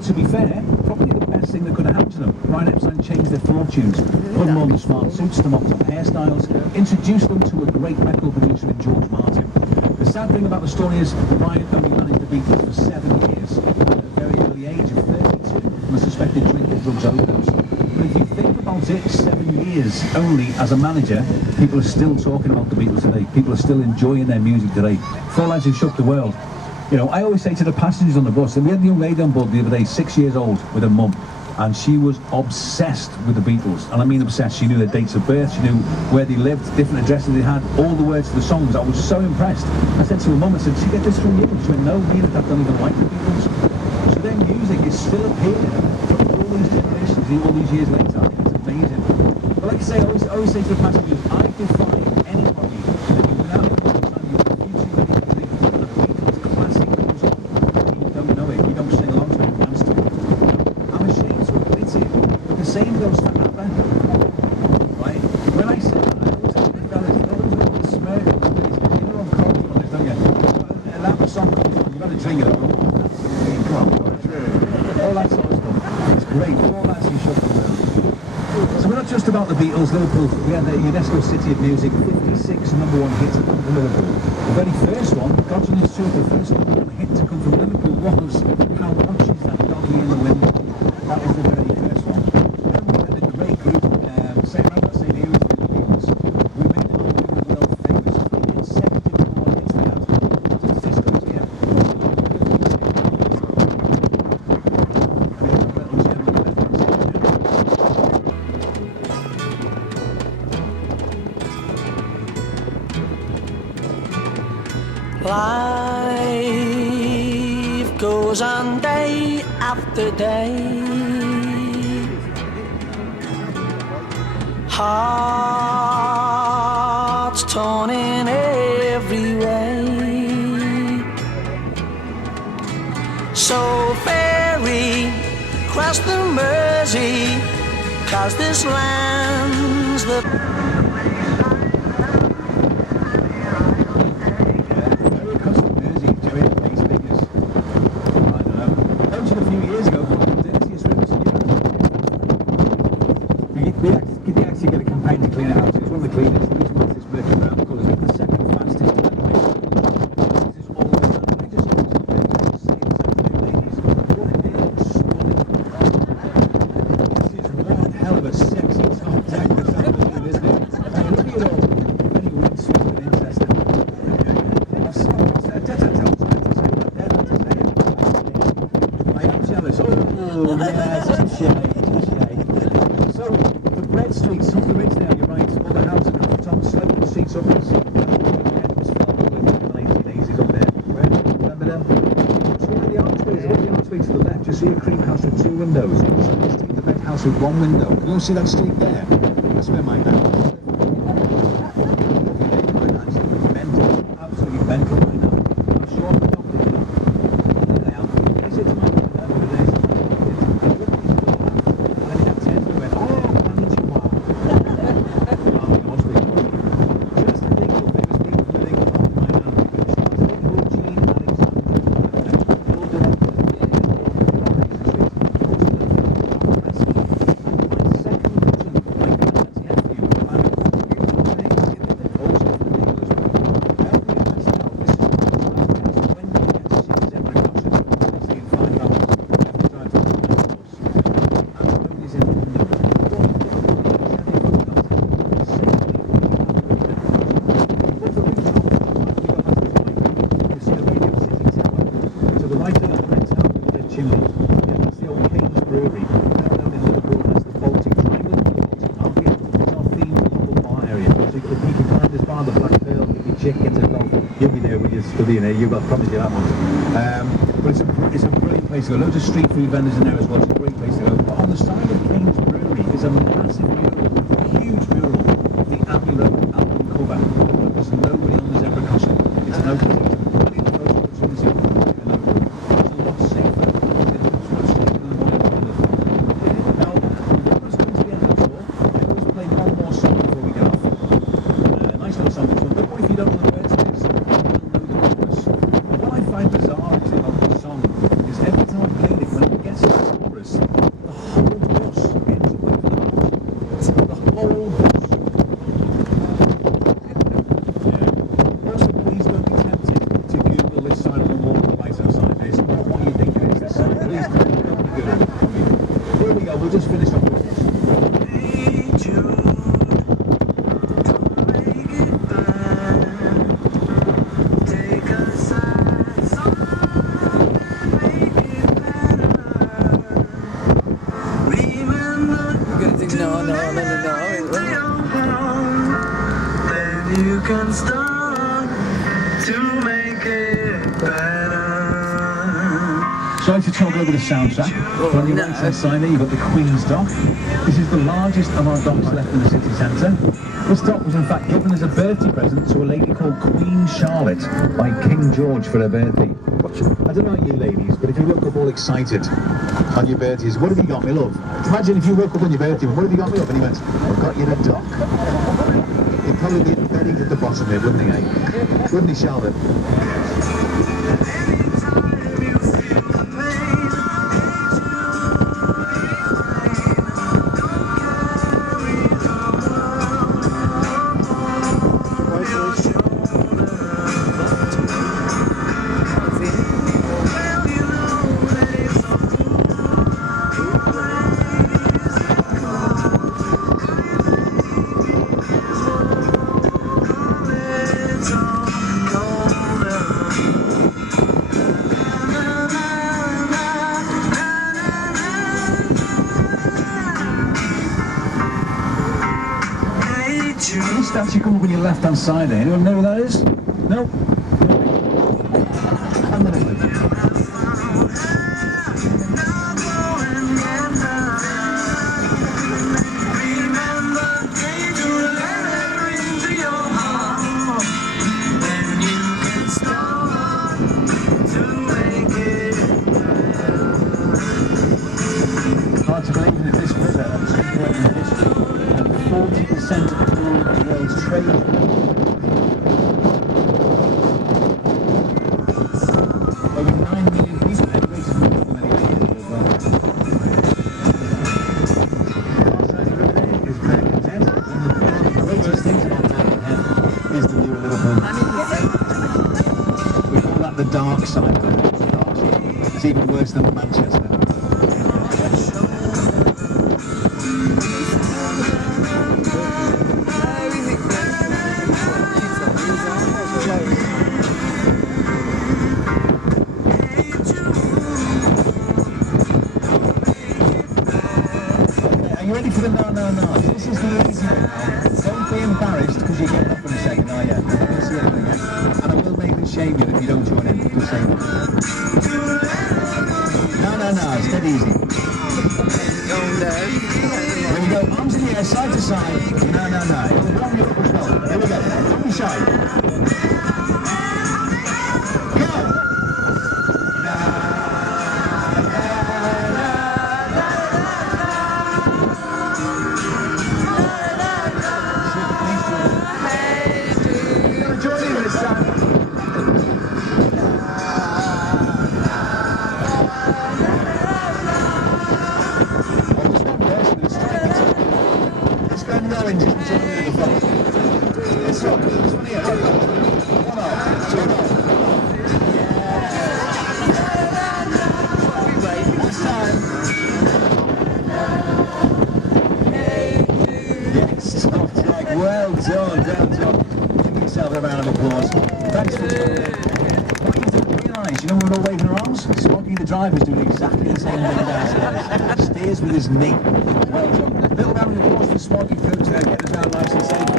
To be fair, probably the best thing that could have happened to them. Brian Epstein changed their fortunes, put them on the smart suits, them on top hairstyles, introduced them to a great record producer in George Martin. The sad thing about the story is Brian only managed the Beatles for 7 years at a very early age of 32 from a suspected drink and drugs overdose. But if you think about it, 7 years only as a manager, people are still talking about the Beatles today. People are still enjoying their music today. 4 lads who shook the world. You know, I always say to the passengers on the bus, and we had a young lady on board the other day, 6 years old, with her mum, and she was obsessed with the Beatles. And I mean obsessed. She knew their dates of birth, she knew where they lived, different addresses they had, all the words to the songs. I was so impressed. I said to her mum, I said, "Did you get this from you?" She went, "No, me and Dad don't even like the Beatles." So their music is still appealing for all these generations, all these years later. It's amazing. But like I say, I always say to the passengers, I defy any Beatles, Liverpool, we had the UNESCO City of Music, 56 number one hits to come from Liverpool. The very first one, God knows truth, the first number one hit to come from Liverpool was How Much Is That Doggy in the Wind? That was the very first one. Then we had a great group, same here as the Beatles. We made it all world famous. We did 70 number one hits now. So this goes here. Life goes on day after day. Hearts torn in every way. So ferry cross the Mersey, 'cause this land's the They actually get a campaign to clean it out. It's one of the cleanest. The reason why this merchant brown colour is the second fastest in the place. This is always done. I just always look at it and say this afternoon, ladies. What a stunning. This is one hell of a sexy top deck this afternoon, isn't it? And look at it all. Very windswept and interesting. I am jealous. Oh, yes, touche. So, the bread streets, some of the ridge there, you're right, all the houses at the top, sloping streets up this. That was filmed up with the 1980s up there. Remember them? So where the archways, all the archways to the left, you see a cream house with 2 windows. Inside the street, the red house with 1 window. Can you see that street there? That's where mine now. Mental, absolutely mental right now. I'm sure I'm not there. There they are. They said to my mother, there it is. You'll be there with your studying there, I promise you that much. But it's a brilliant place to go. Loads of street food vendors in there as well. It's a great place to go. But on the side of King's Brewery is a massive mural, a huge mural of the Abbey Road album cover. There's nobody on the zebra crossing. It's an open thing. It's a lot safer. It's much safer than what it was. Now, what's going to be end of the tour? I always play one more song before we get off. Nice little song. Don't worry if you don't know the words to this. What I find bizarre is about this song is every time I play it, when it gets to the chorus, the whole bus ends up with the chorus. The whole bus. Yeah. Also, please don't be tempted to Google this side of the wall, the license side. It's not what you think it is, this side. Please don't be Google. Here we go, we'll just finish off with this. You can start to make it better. Sorry to talk over the soundtrack. On the right hand side there you've got the Queen's Dock. This is the largest of our docks left in the city centre. This dock was in fact given as a birthday present to a lady called Queen Charlotte by King George for her birthday. I don't know about you ladies, but if you woke up all excited on your birthdays, what have you got me, love? Imagine if you woke up on your birthday, what have you got me, love? And he went, I've got you a dock. He'd probably be buried at the bottom here, wouldn't he, eh? Wouldn't he, Charlotte? the left-hand side there. Anyone know who that is? No? Hard to believe that this river at some point in history had 40% of all the world's trade. Over 9 million people emigrated from Liverpool many years ago as well. Outside the river there is very content. One of the greatest things about Birmingham is the view of Liverpool. We call that the dark side of the world. It's even worse than Manchester. Are you ready for the no? This is the easy one now. Don't be embarrassed because you're getting up in a second, are you? I'm going to see it again. And I will maybe shame you if you don't join in. Just saying. No, it's dead easy. Here we go, arms in the air, side to side. No. It'll warm you up as well. Here we go. Don't be shy. Go! Join in this time. Well done. Give yourself a round of applause. Thanks for joining in. What you don't realise, you know we're all waving our arms? Smoggy the driver's doing exactly the same thing downstairs. Steers with his knee. Well done. Little round of applause for Smoggy for getting us down nice and safe.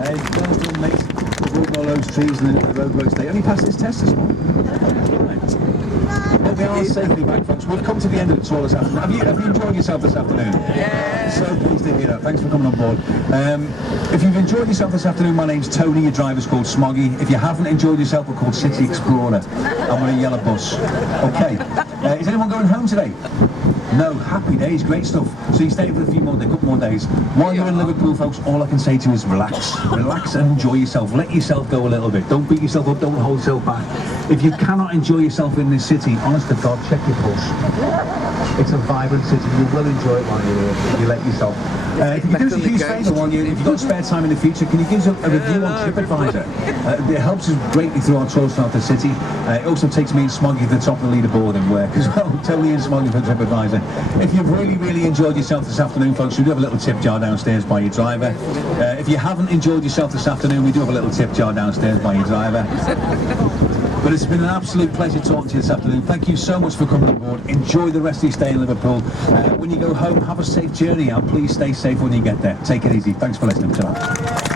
Hey, well done, mate. Avoiding all those trees and the roadworks. They only passed his test this morning. But we are safely back, folks. We've come to the end of the tour this afternoon. Have you enjoyed yourself this afternoon? Yeah. So pleased to hear that. Thanks for coming on board. If you've enjoyed yourself this afternoon, my name's Tony. Your driver's called Smoggy. If you haven't enjoyed yourself, we're called City Explorer. And we're a yellow bus. Okay. Is anyone going home today? No, happy days, great stuff. So you stay for a few more days, a couple more days. While you're in Liverpool, folks, all I can say to you is relax. Relax and enjoy yourself. Let yourself go a little bit. Don't beat yourself up, don't hold yourself back. If you cannot enjoy yourself in this city, honest to God, check your pulse. It's a vibrant city. You will enjoy it while you're here, if you let yourself. If you do us a huge favour, if you've got spare time in the future, can you give us a review on TripAdvisor? It helps us greatly through our tours throughout the city. It also takes me and Smoggy to the top of the leaderboard in work as well. Tony and Smoggy for TripAdvisor. If you've really enjoyed yourself this afternoon, folks, we do have a little tip jar downstairs by your driver. If you haven't enjoyed yourself this afternoon, we do have a little tip jar downstairs by your driver. But it's been an absolute pleasure talking to you this afternoon. Thank you so much for coming on board. Enjoy the rest of your stay in Liverpool. When you go home, have a safe journey and please stay safe when you get there. Take it easy. Thanks for listening to that.